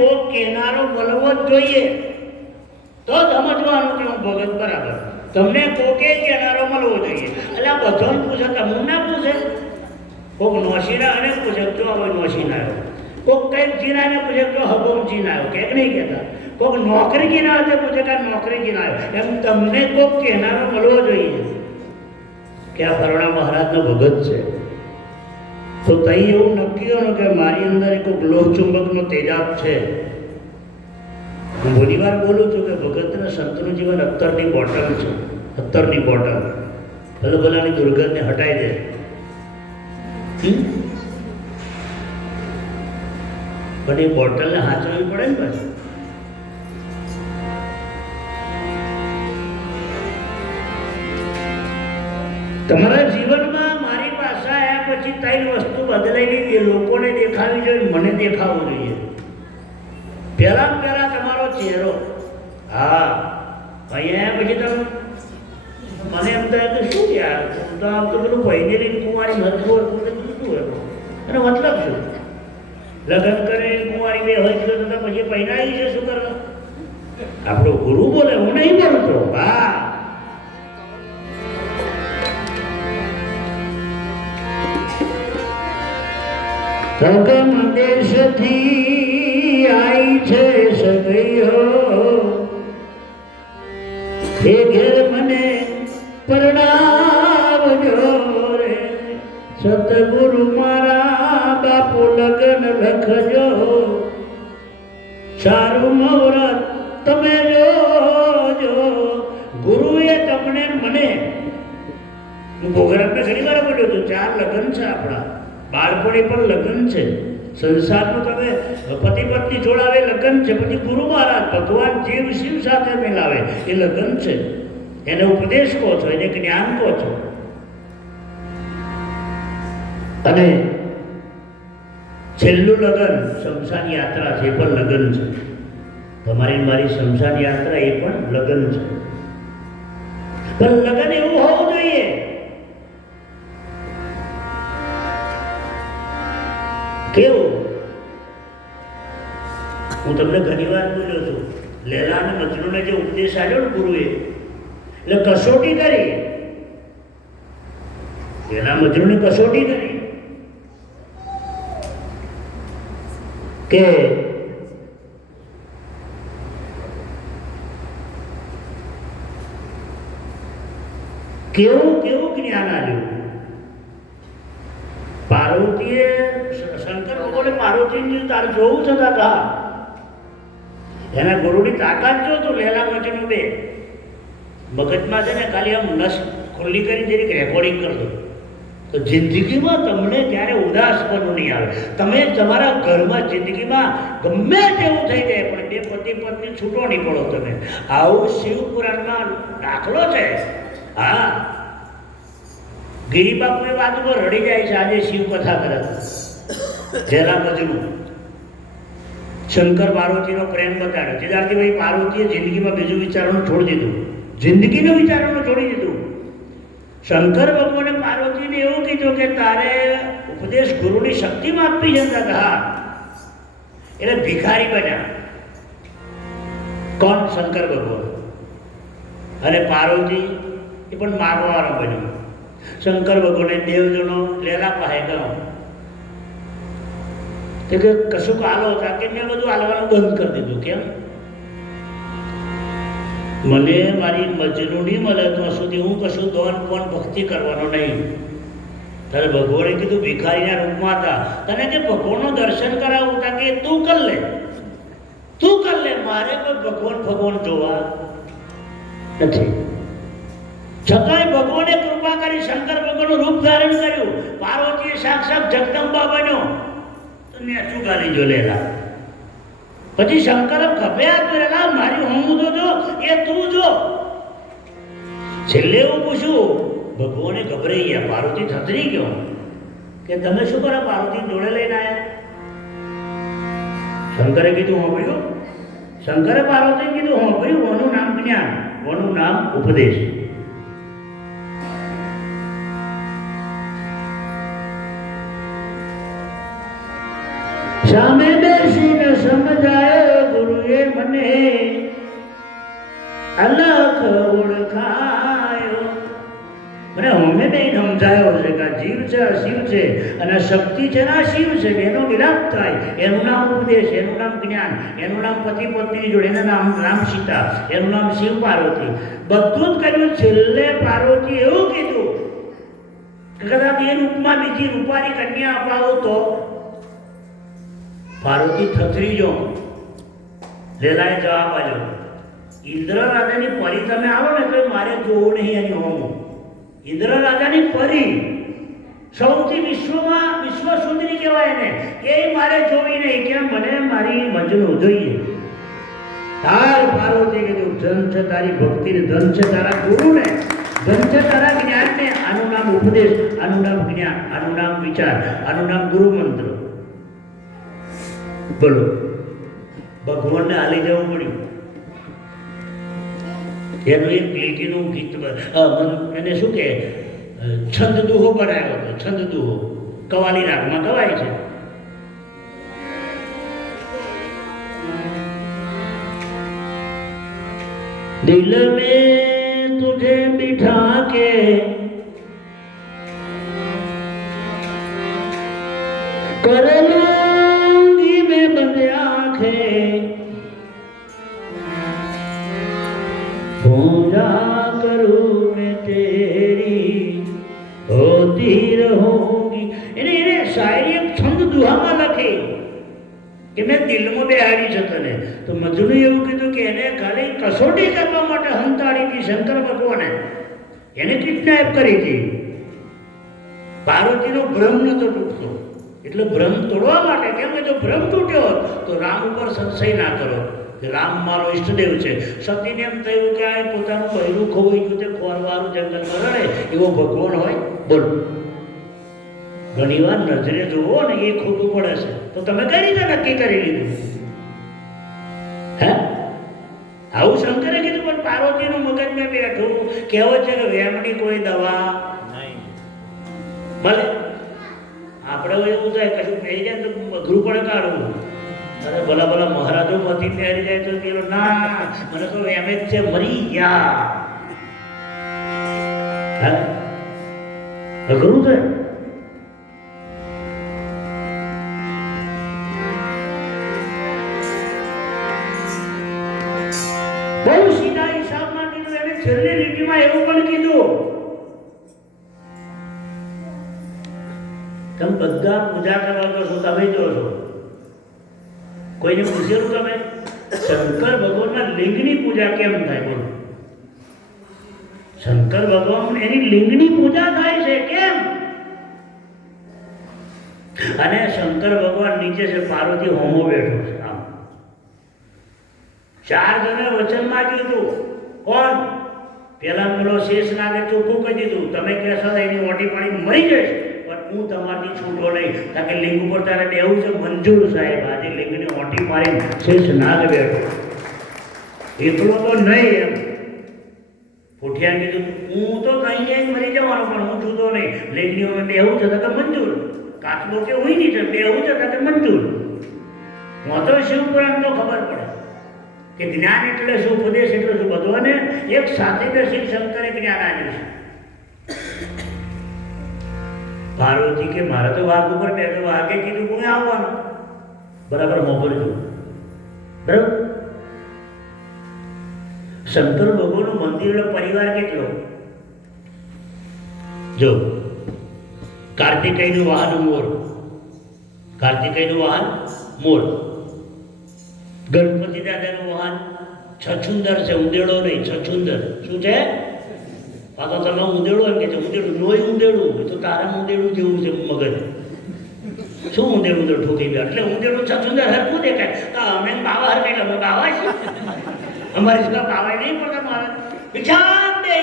કોક કહેનારો મળવો જ જોઈએ, તો સમજવાનું કે હું ભગત બરાબર. તમને કોકે કહેનારો મળવો જોઈએ. એટલે બધો પૂછે, તમને ના પૂછે. કોક નોશીના અને પૂછે તો હવે નોશીના આવ્યો, કોક કંઈક જીનાને પૂછે તો હબોમ જીના આવ્યો, કંઈક નહીં કહેતા. કોક નોકરી જીના આવે પૂછે કે નોકરી જીના આવ્યો. એમ તમને કોક કહેનારો મળવો જોઈએ કે આ ફરણા મહારાજનો ભગત છે. તો તઈ એવું નક્કી હોય કે મારી અંદર એક લોહ ચુંબકનો તેજાબ છે. હું ઘણી વાર બોલું છું કે ભગતના સંતનું જીવન અત્તરની બોટલ છે, અત્તરની બોટલ. ભલે ભલાની દુર્ગંધને હટાઈ દે. પણ એ બોટલને હાચવવી પડે ને પાછું. તમારા જીવનમાં મારી પાસે આવ્યા પછી 3 વસ્તુ બદલાઈ ગઈ. લોકોને દેખાવી જોઈએ, મને દેખાવું જોઈએ. પહેલા તમારો ચહેરો. હા અહીંયા પછી તમે મને એમ થાય કે શું યાર, તો આમ તો પેલું પહેલી કુંવારી મહત્વ શું હતું અને મતલબ શું? લગ્ન કરે કુંવારી બે હોય તો પછી પહેરાવી છે શું કરવા? આપણો ગુરુ બોલે, હું નહીં બોલતો. હા સગમ દેશથી આઈ છે સગૈયો, હે ઘેર મને પરણાવજો રે. સતગુરુ મારા બાપુ લગન લખજો, સારું મુહૂર્ત તમે જોજો. ગુરુએ તમને મને, હું ભોગરાજને ઘણી વાર બોલ્યો છું, 4 લગ્ન છે આપણા. બાળપણે પણ લગ્ન છે, સંસારનું તમે પતિ પત્ની જોડાવે લગ્ન છે. પછી ગુરુ મહારાજ ભગવાન જીવ શિવ સાથે મિલાવે એ લગ્ન છે. એને ઉપદેશ કહો છો, એને જ્ઞાન કહો છો. અને છેલ્લું લગ્ન શમશાન યાત્રા છે, એ પણ લગ્ન છે. તમારી મારી શમશાન યાત્રા એ પણ લગ્ન છે. પણ લગ્ન એવું હોવું જોઈએ કેવું? હું તમને ઘણી વાર બોલ્યો છું, લેલા અને મજનૂને જે ઉપદેશ આવ્યો ને ગુરુએ, એટલે કસોટી કરી. લેલા મજનૂને કસોટી કરી કે કેવું કેવું જ્ઞાન આવ્યું. પાર્વતીએ શંકર ભગવાને પાર્વતીને તારે જોવું છે દાદા, એના ગુરુની તાકાત જો તો લેલા મજનુ બે મગજમાં છે ને ખાલી આમ નસ ખુલ્લી કરી જરીક રેકોર્ડિંગ કરજો તો જિંદગીમાં તમને ત્યારે ઉદાસ પણ નહીં આવે. તમે તમારા ઘરમાં જિંદગીમાં ગમે તેવું થઈ જાય પણ બે પતિ પત્ની છૂટો નહીં પડો તમે. આવું શિવપુરાણમાં દાખલો છે. હા, ગિરી બાપુ એ વાત ઉપર રડી જાય છે આજે શિવ કથા કરે. લેલા મજનુ શંકર પાર્વતીનો પ્રેમ બતાડ્યો. જેદારથી ભાઈ પાર્વતીએ જિંદગીમાં બીજું વિચારવાનું છોડી દીધું, જિંદગીનું વિચારવાનું છોડી દીધું. શંકર ભગવાને પાર્વતીને એવું કીધું કે તારે ઉપદેશ ગુરુની શક્તિમાં આપવી છે. હા, એટલે ભિખારી બન્યા. કોણ? શંકર ભગવાન. અને પાર્વતી એ પણ માગવાવાળો બન્યો. શંકર ભગવાને દેવજનો લેલા પાસે ગયો કે કશું હાલો હતા કે મેં બધું હાલવાનું બંધ કરી દીધું. કેમ? મને મારી મજનુ નહીં મળે તો સુધી હું કશું દોન કોણ ભક્તિ કરવાનો નહીં. ત્યારે ભગવાને કીધું, ભિખારીના રૂપમાં હતા, તને કે ભગવાનનું દર્શન કરાવું હતા કે તું કર લે, તું કર લે, મારે કોઈ ભગવાન જોવા નથી. છતાંય ભગવાને કૃપા કરી, શંકર ભગવાનનું રૂપ ધારણ કર્યું. પાર્વતીએ સાક્ષાત જગદંબા બન્યો. તો નેચું ગાલી જો લેલા. પછી શંકર ખભ્યા કરેલા, મારી હું તો જો એ તું જો. છેલ્લે એવું પૂછ્યું, ભગવાને ગભરાઈ ગયા. પાર્વતી થતરી ગયો કે તમે શું કરો? પાર્વતી જોડે લઈને આવ્યા. શંકરે કીધું સાંભળ્યું. શંકરે પાર્વતીને કીધું સાંભળ્યું. ઓનું નામ જ્ઞાન, ઓનું નામ ઉપદેશ. સામે બેસીને સમજાય અલખ ઓળખાયો. મને અમે બે સમજાયો છે કે આ જીવ છે આ શિવ છે અને આ શક્તિ છે ને આ શિવ છે, એનો વિલાપ થાય. એનું નામ ઉપદેશ, એનું નામ જ્ઞાન, એનું નામ પતિ પત્ની જોડે, એનું નામ રામ સીતા, એનું નામ શિવ પાર્વતી. બધું જ કર્યું. છેલ્લે પાર્વતી એવું કીધું કે કદાચ એ રૂપમાં બીજી રૂપાની કન્યા અપાવો તો પાર્વતી થથરી જો. લેલાએ જવાબ આપ્યો, ઇન્દ્ર રાજાની પરી તમે આવો ને તો મારે જોવું નહીં એની હોમું. ઇન્દ્ર રાજાની પરી સૌથી વિશ્વમાં વિશ્વ સુંદરી કહેવાય ને, એ મારે જોવી નહીં કે મને મારી મજનુ જોઈએ. તાર પાર્વતી કીધું, ધન છે તારી ભક્તિને, ધન છે તારા ગુરુને, ધન છે તારા જ્ઞાનને. આનું નામ ઉપદેશ, આનું નામ જ્ઞાન, આનું નામ વિચાર, આનું નામ ગુરુ મંત્ર. બોલો, ભગવાનને હાલી જવું પડ્યું. એનું એક લીટીનું ગીત એને શું કે છંદ દુહો બનાવ્યો હતો. છંદ દુહો કવાલી રાગમાં ગવાય છે. દિલ મેં તુझे बिठा के कर लूंगी मैं बंद आंखें, पूजा करूं मैं तेरी होती रहूंगी. એને શાયરી એક છંદ દુહામાં લખી કે મેં દિલમાં બેહાડી છે તને. તો મજનુ એવું કીધું કે એને ખાલી કસોટી કરવા માટે હંતાડી હતી શંકર ભગવાને. એને કિડનેપ કરી હતી. પાર્વતીનો ભ્રમ નતો તૂટતો, એટલે ભ્રમ તોડવા માટે, કેમ કે જો ભ્રમ તૂટ્યો હોત તો રામ ઉપર સંશય ના કરો કે રામ મારો ઈષ્ટદેવ છે. સતીને એમ થયું કે આ પોતાનું બહેરું ખોવાઈ ગયું, તે ખોરવાળું જંગલમાં રડે એવો ભગવાન હોય. બોલ, ઘણી વાર નજરે જોવો ને એ ખોટું પડે છે, તો તમે કઈ રીતે નક્કી કરી લીધું? હે, આવું શંકરે કીધું. પણ પાર્વતીનું મગજમાં બેઠું. કહેવત છે કે વેમની કોઈ દવા નહીં. ભલે આપણે એવું થાય કશું થઈ જાય તો અઘરું પડે કાઢવું. અરે ભલા ભલા મહારાજો મથી પહેરી જાય તો પેલો ના, મને તો એમ જ છે મરી ગયા. અઘરું છે. બહુ સીધા હિસાબમાં કીધું. એને છેલ્લી લીટીમાં એવું પણ કીધું, તમે બધા પૂજા કરવા તો છો, તમે જો છો. કોઈને પૂછેલું તમે શંકર ભગવાનના લિંગની પૂજા કેમ થાય? બોલો, શંકર ભગવાન એની લિંગની પૂજા થાય છે કેમ? અને શંકર ભગવાન નીચે છે, પાર્વતી હોમો બેઠો છે. આમ 4 જણે વચન માંગ્યું હતું. કોણ? પેલા પેલો શેષ નાગે ચોખ્ખું કહી દીધું, તમે કહેશો એની ઓટી પાણી મરી જશે પણ હું તમારી છૂટો નહીં. કારણ કે લિંગ ઉપર તારે બેવું છે. મંજૂર સાહેબ આજે લિંગની ઓટી મારી શેષ નાગ બેઠો, એટલો તો નહીં. એમ પોઠિયા કીધું, હું તો કઈ મરી જવાનો પણ હું છૂટો નહીં. લિંગની અમે બેવું છે તો મંજૂર. કાચબો કે હોય નહીં છે બેવું છે તો મંજૂર. હું તો શિવ પુરાણ તો ખબર પડે કે જ્ઞાન એટલે શું, ઉપદેશ એટલે શું, બધું એક સાથે બેસી શંકરે જ્ઞાન આવ્યું છે. પાર્વતી કે મારે તો વાઘ ઉપર બેઠો, વાઘે કીધું હું આવવાનું. બરાબર મોકલજો. બરાબર. શંકર ભગવાનનું મંદિરનો પરિવાર કેટલો? જો, કાર્તિકેયનું વાહન મોર, કાર્તિકેયનું વાહન મોર. ગણપતિ દાદાનું વાહન છછુંદર છે, ઉંદેડો નહીં, છછુંદર. શું છે? આ તો તમે ઉંદેડું એમ કે છે. ઉંદેડું નોય ઉંદેડું, એ તો તારા ઉંદેડું જેવું છે મગજ. શું ઉંદેડું ઉંદેડું ઠોકી ગયા? એટલે ઉંદેડું છછુંદર હરખું દેખાય. અમે બાવા હર નહીં, અમે બાવા છે. અમારી સુધા બાવા નહીં પડતા મારે બિચાર દે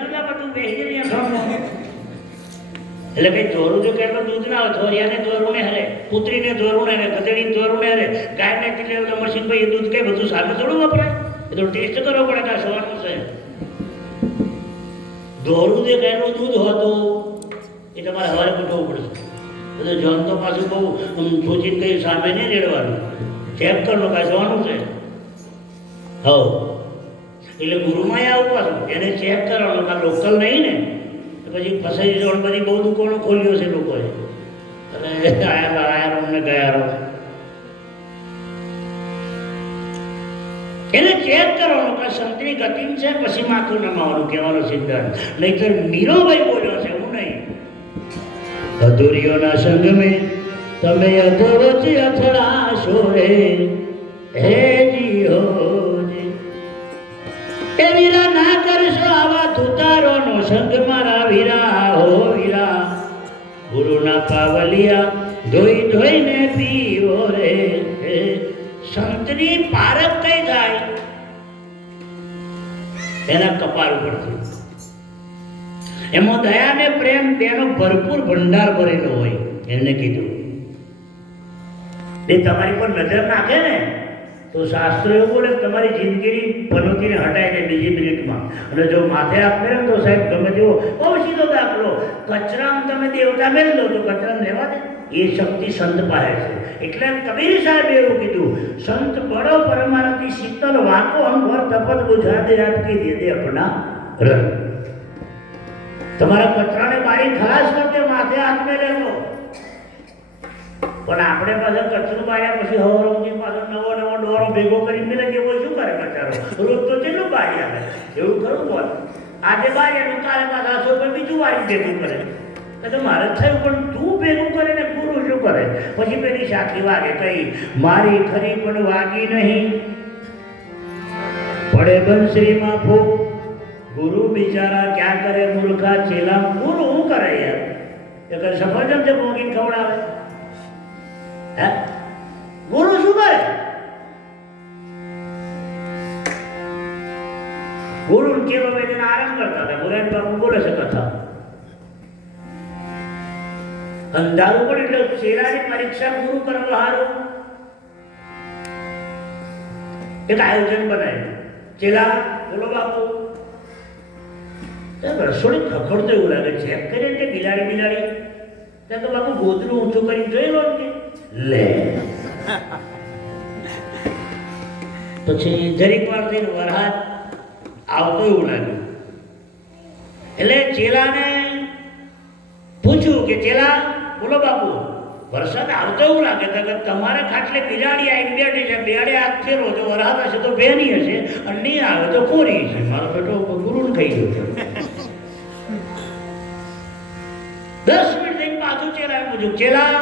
સુધા બધું બેસી નહીં. એટલે ભાઈ ધોરું જો કેટલું દૂધ ના હોય, ધોરિયાને ધોરું ને હરે, પુત્રીને ધોરું ને હરે, ગધેડીને ધોરું ને હરે, ગાયને એટલે મશીન ભાઈ એ દૂધ કઈ બધું સામે થોડું વપરાય. એ તો ટેસ્ટ કરવો પડે કે સવાનું છે. ધોરું જે ગાયનું દૂધ હતું એ તમારે સવારે પૂછવું પડશે. બધું જન તો પાછું બહુ સોચીને કઈ સામે નહીં રેડવાનું, ચેક કરવું કાંઈ સવાનું છે. હવ એટલે ગુરુમાં આવું પાછું એને ચેક કરવાનું કાં લોકલ નહીં ને તો પછી ફસાઈ જવાનું. બધી બહુ દુકાનો ખોલ્યો છે લોકોએ, એટલે આયા અમને ગયા રહો એને ચેક કરવાનું કે સંતની ગતિ છે, પછી માથું નમાવાનું કહેવાનો સિદ્ધાંત. નહીતર મીરોભાઈ બોલ્યો છે, હું નહીં. અધૂરીઓના સંગ મેં તમે અધવચ અથડાશો રે હે જીઓ જી. એ વીરા ના કરશો આવા તુતારોનો સંગ મારા વીરા હો વીરા. ગુરુના પાવલિયા ધોઈ ધોઈને પીવો રે. સંતની પારખ કઈ થાય એના કપાળ ઉપરથી. એમાં દયા ને પ્રેમ તેનો ભરપૂર ભંડાર ભરેલો હોય. એમને કીધું એ તમારી પર નજર નાખે ને તો શાસ્ત્રો એવું બોલે તમારી જિંદગીની પનોતીને હટાઈ દે બીજી મિનિટમાં. અને જો માથે આપે ને તો સાહેબ ગમે તેવો બહુ સીધો દાખલો, કચરામાં તમે દેવતા મેળ દો તો કચરામાં લેવા દે. એ શક્તિ સંત પાસે છે. એટલે કબીર સાહેબ એવું કીધું, સંત બડો પરમારથી શીતલ વાકો અંગર તપત ગુજરાતે આપકી દે દે અપના રંગ. તમારા કચરાને બારી ખલાસ કરતે માથે હાથ મેં લેતો. પણ આપણે પાછા કચરું બાળ્યા પછી હવરમથી પાછો નવો નવો ડોરો ભેગો કરી મેળે જેવો શું કરે કચારો? રોજ તો તેનું બાળી આવે. એવું ખરું બોલ, આજે બાળ્યાનું કાલે પાછા હશો પણ બીજું વાળી ભેગું કરે. તો મારે થયું પણ તું ભેગું કરે ને ગુરુ શું કરે? પછી પેલી સાખી વાગે કઈ મારી ખરી પણ વાગી નહીં, પડે બંસરીમાં ફૂક. ગુરુ બિચારા ક્યાં કરે મૂર્ખા ચેલા. ગુરુ શું કરે યાર? એ કઈ સફરજન છે મોગીને ખવડાવે? હે ગુરુ શું કરે? ગુરુ કેવો વેદના આરામ કરતા હતા. ગુરુ બાપુ બોલે છે કથા અંધારું પણ એટલે ચેલાની પરીક્ષા પૂરું કરવા હારું એક આયોજન બનાવ્યું. ચેલા બોલો બાપુ રસોડી ખખડતો એવું લાગે છે. ચેક કરીએ કે બિલાડી ત્યાં તો બાપુ ગોદરું ઊંચું કરી જોઈ લો કે લે. પછી જરીક વાર થઈને વરસાદ આવતો એવું લાગ્યું. એટલે ચેલાને પૂછ્યું કે ચેલા બોલો બાપુ વરસાદ આવતો એવું લાગે તો તમારા ખાટલે બિલાડી આવીને બેઠી છે, બેડે હાથ ફેરવો તો વરસાદ હશે તો બેની હશે અને નહીં આવે તો કોરી છે. મારો બેટો ગુરુને ખાઈ ગયો છે. 10 મિનિટ થઈને પાછું ચેલા પૂછ્યું, ચેલા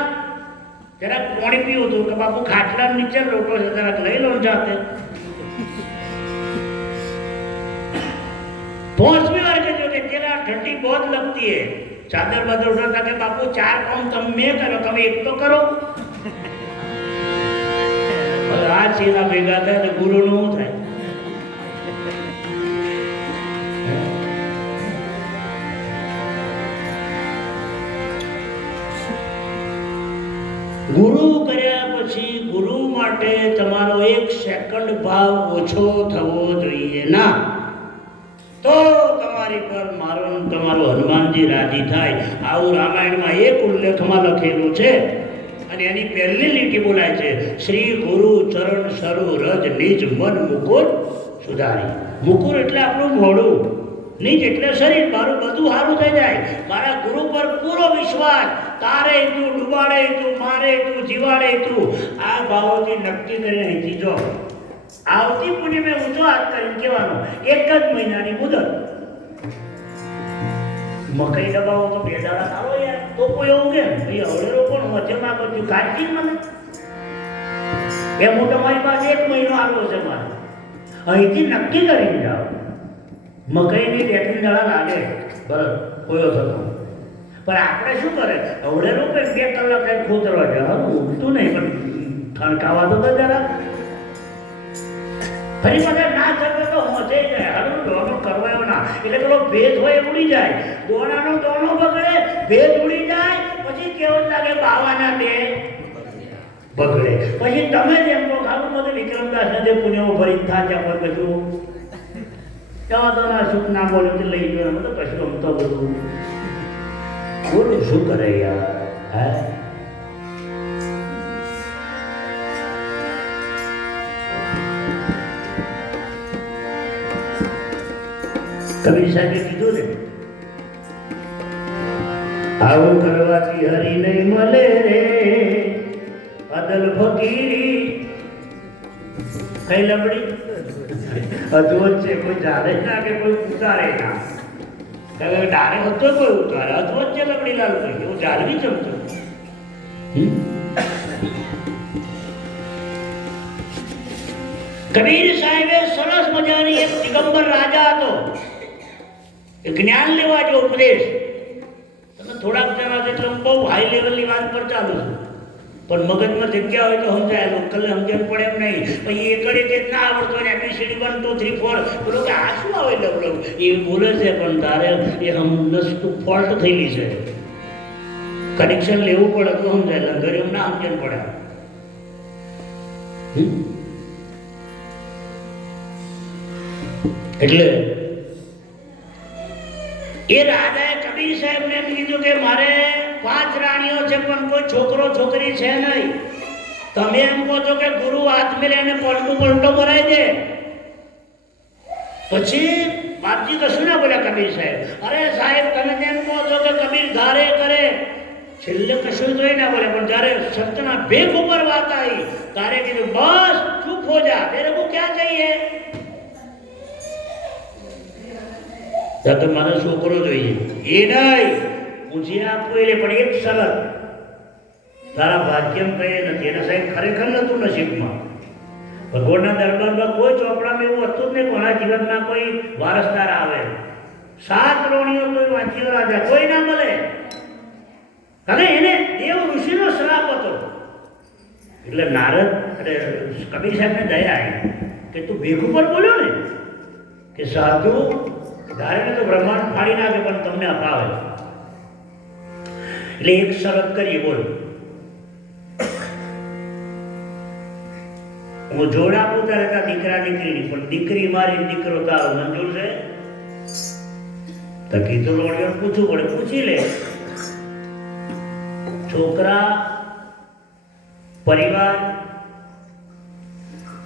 જરાક પાણી પીવું હતું કે બાપુ ખાટલા નીચે લોટો છે જરાક લઈ લો જાતે. 5મી વાર कहते कि तेरा ठंडी बहुत लगती है. चादर बदल उठाता कि बापू 4 काम तुम मैं करो, तुम एक तो करो. આ ચેલા ભેગા થાય તો ગુરુ નું થાય. ગુરુ કર્યા પછી ગુરુ માટે તમારો 1 સેકન્ડ ભાવ ઓછો થવો જોઈએ ના. તો તમારી પર મારો તમારો હનુમાનજી રાજી થાય. આવું રામાયણમાં એક ઉલ્લેખમાં લખેલું છે અને એની પહેલી લીટી બોલાય છે, શ્રી ગુરુ ચરણ સරු રજ નિજ મન મુકુર સુધારી. મુકુર એટલે આપણું મોઢું, નિજ એટલે શરીર. મારું બધું સારું થઈ જાય. મારા ગુરુ પર પૂરો વિશ્વાસ. તારે તું ડુબાડે તું મારે તું જીવાડે તું. આ ભાવોથી નક્કી કરીને અહીંથી જો આવતી પૂર્ણિમે ઊંચો હાથ કરીને કહેવાનો 1 જ મહિનાની મુદત. મકઈ દબાવો તો 2 દાડા સારો યાર તો કોઈ એવું કે ભાઈ હવળેરો પણ વચ્ચે માંગો છું કાઢી મને એ મોટો મારી પાસે 1 મહિનો આવ્યો છે મારે. અહીંથી નક્કી કરીને જાઓ. મકઈની 2-3 દાડા લાગે બરાબર કોઈ થતો. પણ આપણે શું કરે હવળેરો કે 2 કલાક કઈ ખોતરવા જાય ઉઠતું નહીં પણ ઠણકાવા તો જરા ફરી પાછા ના કરવે તો હોજે જાય. હરું દોનો કરવાયો ના એટલે પેલો ભેદ હોય એ ઉડી જાય. દોણાનો દોણો બગડે, ભેદ ઉડી જાય. પછી કેવું લાગે બાવાના 2 બગડે. પછી તમે જેમ કહો ખાવું બધું વિક્રમદાસ ને પુણ્યો ભરી થાચ્યા પર કશું ત્યાં તો ના સુખ ના બોલ્યું લઈ ગયો તો કશું ગમતો બધું બોલું શું કરે યાર. હે કબીર સાહેબે કીધું ને, આવું કરવાથી હરી નહીં મળે રે અદલ ફકીરી. કઈ લબડી અધવત છે, કોઈ જાણે ના કે કોઈ ઉતારે ના. ડારે હતો કોઈ ઉતારે, અધવત છે લબડી લાલ કોઈ એવું જાળવી જમતો. કબીર સાહેબે સરસ મજાની એક દિગંબર રાજા હતો, જ્ઞાન લેવા જો ઉપદેશ. તમે થોડાક જણા એટલે હું બહુ હાઈ લેવલની વાત પર ચાલુ છું, પણ મગજમાં જગ્યા હોય તો સમજાય, લોકલને સમજણ પડે એમ નહીં. પછી એ કરે કે ના આવડતો હોય ABCD 1 2 3 4 બોલો કે આ શું આવે લવડવ એ બોલે છે, પણ તારે એ હમનસ ફોલ્ટ થયેલી છે. કનેક્શન લેવું પડે તો સમજાય, લંગર એમ ના સમજણ પડે. એટલે એ રાજાએ કબીર સાહેબને કીધું કે મારે 5 રાણીઓ છે પણ કોઈ છોકરો છોકરી છે નહીં. તમે એમ કહો છો કે ગુરુ હાથ મેલે એને પલટો ભરાઈ દે. પછી બાપજી કશું ના બોલ્યા કબીર સાહેબ. અરે સાહેબ તમે એમ કહો છો કે કબીર ધારે કરે, છેલ્લે કશું તો ના બોલે. પણ જ્યારે સત્યના ભેખ ઉપર વાત આવી તારે કીધું બસ ચૂપ હો જા, તેરે કો ક્યાં चाहिए? તો મારો છોકરો જોઈએ એ નહીં, પૂછી આપવું એટલે પણ એક શરત, તારા ભાગ્યમ કહીએ નથી. એને સાહેબ ખરેખર નતું નસીબમાં. ભગવાનના દરબારમાં કોઈ ચોપડામાં એવું હતું જ નહીં કોના જીવનમાં કોઈ વારસદાર આવે. 7 રોણીઓ કોઈ વાંચીઓ રાજા કોઈ ના મળે. અને એને દેવ ઋષિનો શ્રાપ હતો. એટલે નારદ એટલે કબીર સાહેબને દયા આવી કે તું ભેખ ઉપર બોલ્યો ને કે સાધુ ધારે તો બ્રહ્માંડ ફાડી નાખે પણ તમને અપાવે. એટલે એક શરત કરી, બોલ હું જોડ આપું તારે તા દીકરા દીકરીની, પણ દીકરી મારી દીકરો તારો મંજૂર છે? તો કીધું રોણીઓ પૂછવું પડે, પૂછી લે. છોકરા પરિવાર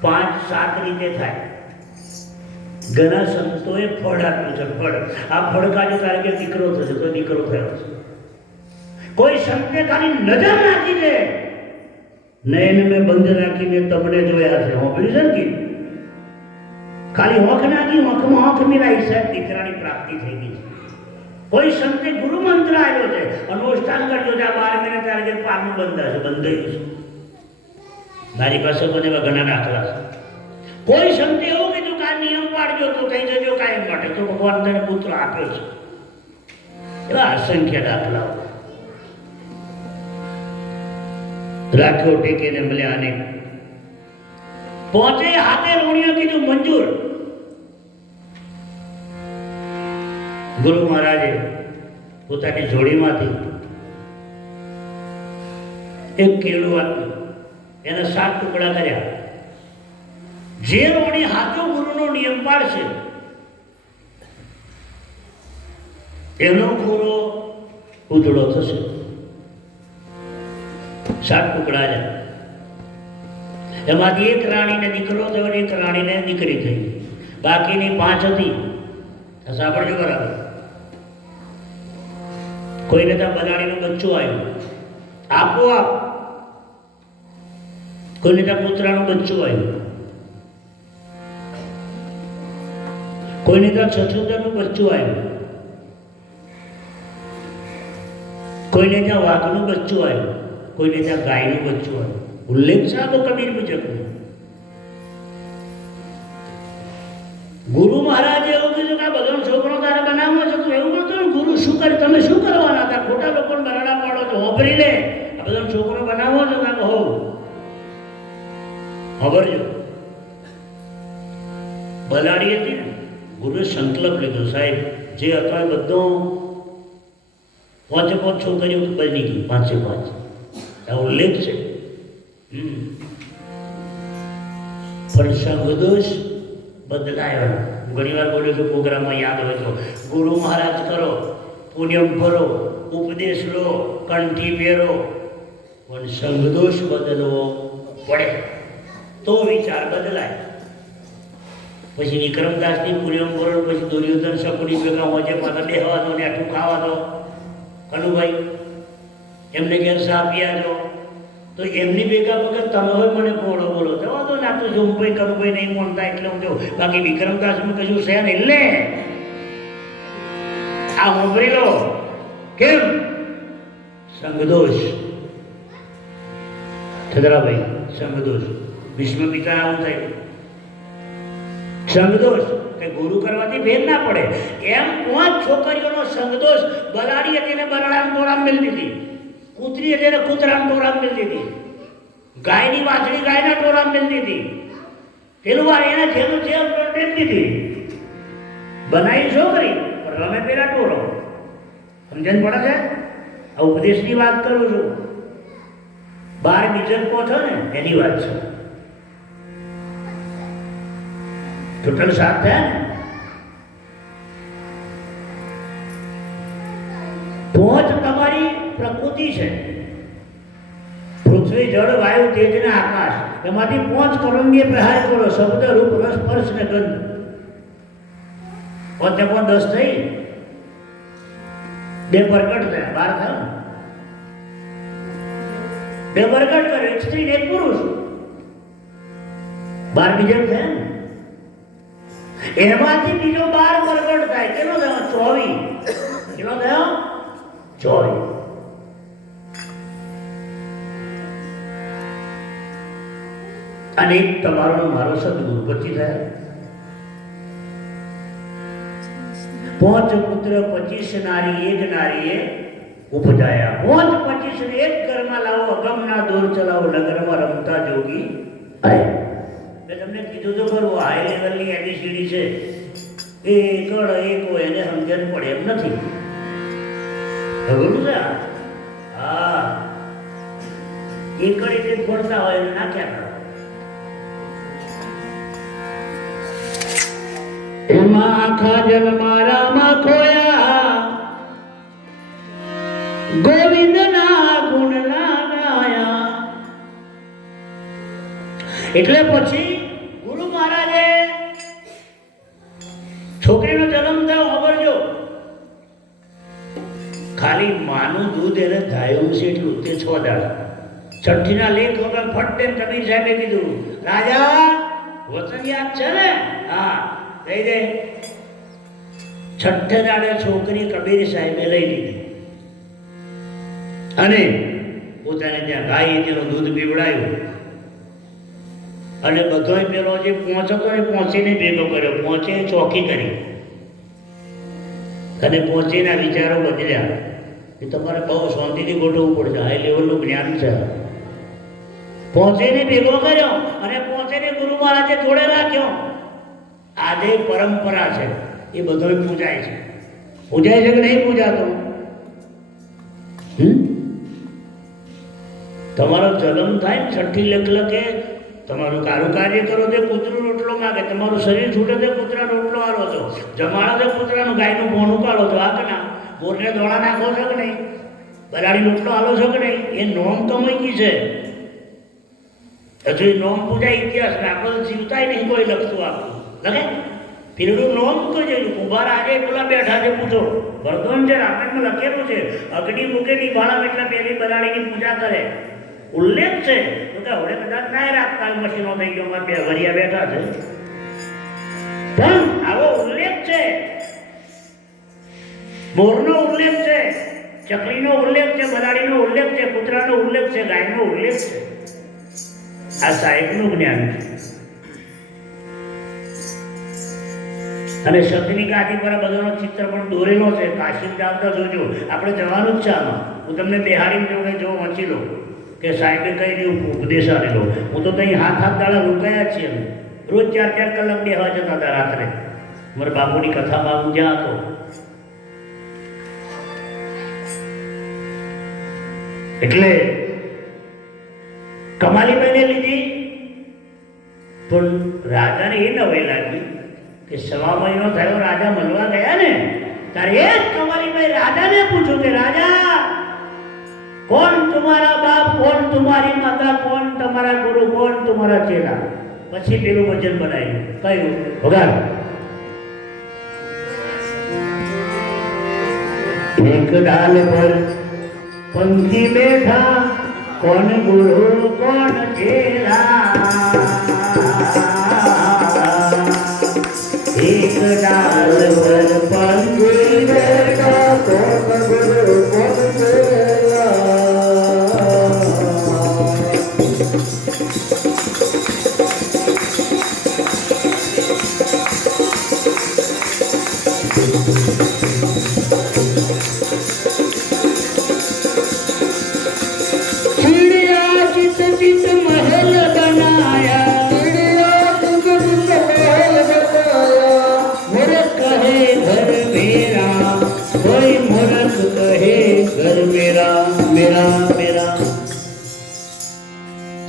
5-7 રીતે થાય. ઘણા સંતોએ ફળ આપ્યું છે, ફળ આ ફળ કાઢ્યું તારે કે દીકરો થશે તો દીકરો થયો છે. કોઈ સંતે ખાલી નજર નાખી દે, નયન મેં બંધ રાખીને તમને જોયા છે, હોંભળ્યું છે ને, ખાલી હોંખ નાખી, હોંખમાં હોંખ મિલાઈ સાહેબ દીકરાની પ્રાપ્તિ થઈ ગઈ છે. કોઈ સંતે ગુરુ મંત્ર આવ્યો છે, અનુષ્ઠાન કરજો છે, 12 મહિને તારે કે પારનું બંધાશે, બંધાયું છે. મારી પાસે પણ એવા ઘણા દાખલા છે. કોઈ સંતે એવું કીધું કે આ નિયમ પાડજો તો થઈ જજો કાયમ માટે, તો ભગવાન તને પુત્ર આપ્યો છે. એવા અસંખ્ય દાખલાઓ. રાખ્યો ટેકીને મળ્યા અનેક. પહોંચે હાથે રોણીઓ કીધું મંજૂર. ગુરુ મહારાજે પોતાની જોડીમાંથી એક કેળું આપ્યું, એના 7 ટુકડા કર્યા. જે રોણી હાથો ગુરુનો નિયમ પાડશે એનો ખોરો ઉજળો થશે. 7 ટુકડા છે. એમાંથી એક રાણીને દીકરો થયો, એક રાણીને દીકરી થઈ, બાકીની 5 હતી. સાંભળજો બરાબર. કોઈને ત્યાં બલાડીનું બચ્ચું આવ્યું આપોઆપ, કોઈને ત્યાં કૂતરાનું બચ્ચું આવ્યું, કોઈને ત્યાં છછુંદરનું બચ્ચું આવ્યું, કોઈને ત્યાં વાઘનું બચ્ચું આવ્યું, કોઈને ત્યાં ગાયનું બચ્ચું આવ્યું. ઉલ્લેખ છે આ કબીર મુજબનો. ગુરુ મહારાજે એવું કીધું કે આ બધો છોકરો તારે બનાવવો છે, તું એવું કરતો ને ગુરુ શું કરે, તમે શું કરવાના હતા? ખોટા લોકોને બરાડા પાડો છો, હોભરી લે. આ બધો છોકરો બનાવવો છે કાંક હોવ ખબરજો. બલાડી હતી ને, ગુરુએ સંકલ્પ લીધો, સાહેબ જે હતો એ બધો 5 છોકરીઓ બની ગઈ, 5 આ ઉલ્લેખ છે. પણ સંગદોષ બદલાયો. ઘણી વાર બોલ્યો છું પ્રોગ્રામમાં, યાદ હોય તો, ગુરુ મહારાજ કરો, પુણ્યમ ભરો, ઉપદેશ લો, કંઠી પહેરો, પણ સંગદોષ બદલવો પડે તો વિચાર બદલાય. પછી વિક્રમદાસની પૂર્યમ બોરણ, પછી દુર્યોધન શકુની ભેગા હોજે પાછા બેહવા દો ને આટલું ખાવા દો. કનુભાઈ એમને ઘેર સા પીયા દો, તો એમની ભેગા વગર તમે હોય મને બોલો બોલો જવા દો ને. આ તો જોમભાઈ કનુભાઈ નહીં માનતા એટલે હું કહું, બાકી વિક્રમદાસનું કશું છે ને. એટલે આ સાંભળી લો. કેમ? સંગદોષ. છદરાભાઈ સંગદોષ. ભીષ્મ પિતા આવું થાય સંગદોષ કે ગુરુ કરવાથી ભેદ ના પડે. એમ 5 છોકરીઓનો સંગદોષ. બલાડી હતી ને બરાડામ ટોરામ મેળ દીધી, કૂતરી હતી ને કૂતરામ ટોરામ મેળ દીધી, ગાયની વાછડી ગાયના ટોરામ મેળ દીધી, પેલું વાર એના જેનું જે મેળ દીધી. બનાવી છોકરી પણ રમે પેલા ટોરો. સમજણ પડે છે? આ ઉપદેશની વાત કરું છું. 12 બીજન પહોંચો ને એની વાત છે. ટોટલ 7 થયા ને. 5 તમારી પ્રકૃતિ છે. પૃથ્વી જળ વાયુ તેજ ને આકાશ. એમાંથી 5 કરોંગે પ્રહાર કરો. શબ્દ રૂપ રસ સ્પર્શ ને ગંધ. 5 × 10 થઈ. 2 પ્રગટ થયા, 12 થયા. 2 પ્રગટ કરે, એક સ્ત્રી એક પુરુષ, 12 બીજા થયા ને. એમાંથી બીજો 12 પ્રગટ થાય. કેટલો થયો? 24. કેટલો થયો? 24. અને એક તમારો મારો સદગુરુ પછી થયા. 5 પુત્ર 25 નારી, 1 નારીએ ઉપજાયા. 5 25 ને એક ઘરમાં લાવો, અગમના દોર ચલાવો, નગરમાં રમતા જોગી આય. મેં તમને કીધું તો ખરું, હાઈ લેવલની એબીસીડી છે. એ કળ એકો એને સમજણ પડે એમ નથી. ખબર છે? હા, એ કડી તે ફોડતા હોય એને નાખ્યા કરો. એમાં આખા જન મારામાં ખોયા, ગોવિંદના ગુણ ના ગાયા. એટલે પછી ગુરુ મહારાજે છોકરીનો જન્મ થયો. ખબરજો, ખાલી માનું દૂધ એને ધાયું છે એટલું, તે 6 દાડા. છઠ્ઠીના લેખ વગર ફટ તેમ કબીર સાહેબે કીધું, રાજા વચન યાદ છે ને? હા, લઈ દે. 6ઠે દાડે છોકરી કબીર સાહેબે લઈ લીધી અને પોતાને ત્યાં ગાય તેનું દૂધ પીવડાયું. અને બધોય પેલો જે પહોંચતો ને પહોંચીને ભેગો કર્યો. પહોંચે ચોકી કરી અને પહોંચીના વિચારો બદલ્યા. એ તમારે બહુ શાંતિથી ગોઠવવું પડશે. હાઈ લેવલનું જ્ઞાન છે. પહોંચીને ભેગો કર્યો અને પહોંચીને ગુરુ મહારાજે જોડે રાખ્યો. આજે પરંપરા છે, એ બધો પૂજાય છે. પૂજાય છે કે નહીં પૂજાતો? તમારો જન્મ થાય ને, છઠ્ઠી લખલખે તમારું કારું કાર્ય કરો તો કૂતરું રોટલો માગે. તમારું શરીર છૂટે તો કૂતરા રોટલો આલો છો. જમાડો તો કૂતરાનું ગાયનું ભોણું કાઢો છો. આ કે ના? બોરને દોડા નાખો છો કે નહીં? બરાડી રોટલો આલો છો કે નહીં? એ નોમ તો મૂકી છે. હજુ એ નોમ પૂજા ઇતિહાસ ને આપણે જીવતાય નહીં કોઈ લખતું આપતું લખે. પીરડું નોમ તો છે. કુંભાર આજે પેલા બેઠા છે, પૂછો. વર્ધન છે, રામાયણમાં લખેલું છે. અગ્નિ મૂકેલી બાળક એટલે પેલી બરાડીની પૂજા કરે. ઉલ્લેખ છે. તો હવે કદાચ ના રાખતા મશીનો થઈ ગયો, મારે 2 વરિયા બેઠા છે, પણ આવો ઉલ્લેખ છે. મોરનો ઉલ્લેખ છે, ચકલીનો ઉલ્લેખ છે, બરાડીનો ઉલ્લેખ છે, કૂતરાનો ઉલ્લેખ છે, ગાયનો ઉલ્લેખ છે. આ સાહેબનું જ્ઞાન છે. અને શબ્દની ગાદી પર બધાનો ચિત્ર પણ દોરેલો છે. કાશી ચાલતા જોજો, આપણે જવાનું જ છે આમાં. હું તમને બેહાડીને જોડે જો વાંચી લો કે સાહેબે કઈ રીતે ઉપદેશ આપેલો. હું તો ત્યાં હાથ દાડા રોકાયા છીએ. રોજ 4-4 કલાક બેહવા જતા હતા રાત્રે. મારા બાપુની કથામાં હું જ્યાં હતો. એટલે કમાલીબાઈને લીધી, પણ રાજાને એ નવાઈ લાગી કે 1.5 મહિનો થયો રાજા મળવા ગયા ને, ત્યારે એ જ કમાલીબાઈ રાજાને પૂછ્યું કે રાજા, कौन तुम्हारा बाप, कौन तुम्हारी माता, कौन तुम्हारा गुरु, कौन तुम्हारा चेला? પછી પેલું ભજન બનાવ્યું કયું વગાડ એક ડાલ પર પંખી બેઠા કોણ ગુરુ કોણ ચેલા એક ડાલ પર પંખી બેઠા કોણ ગુરુ કોણ ચેલા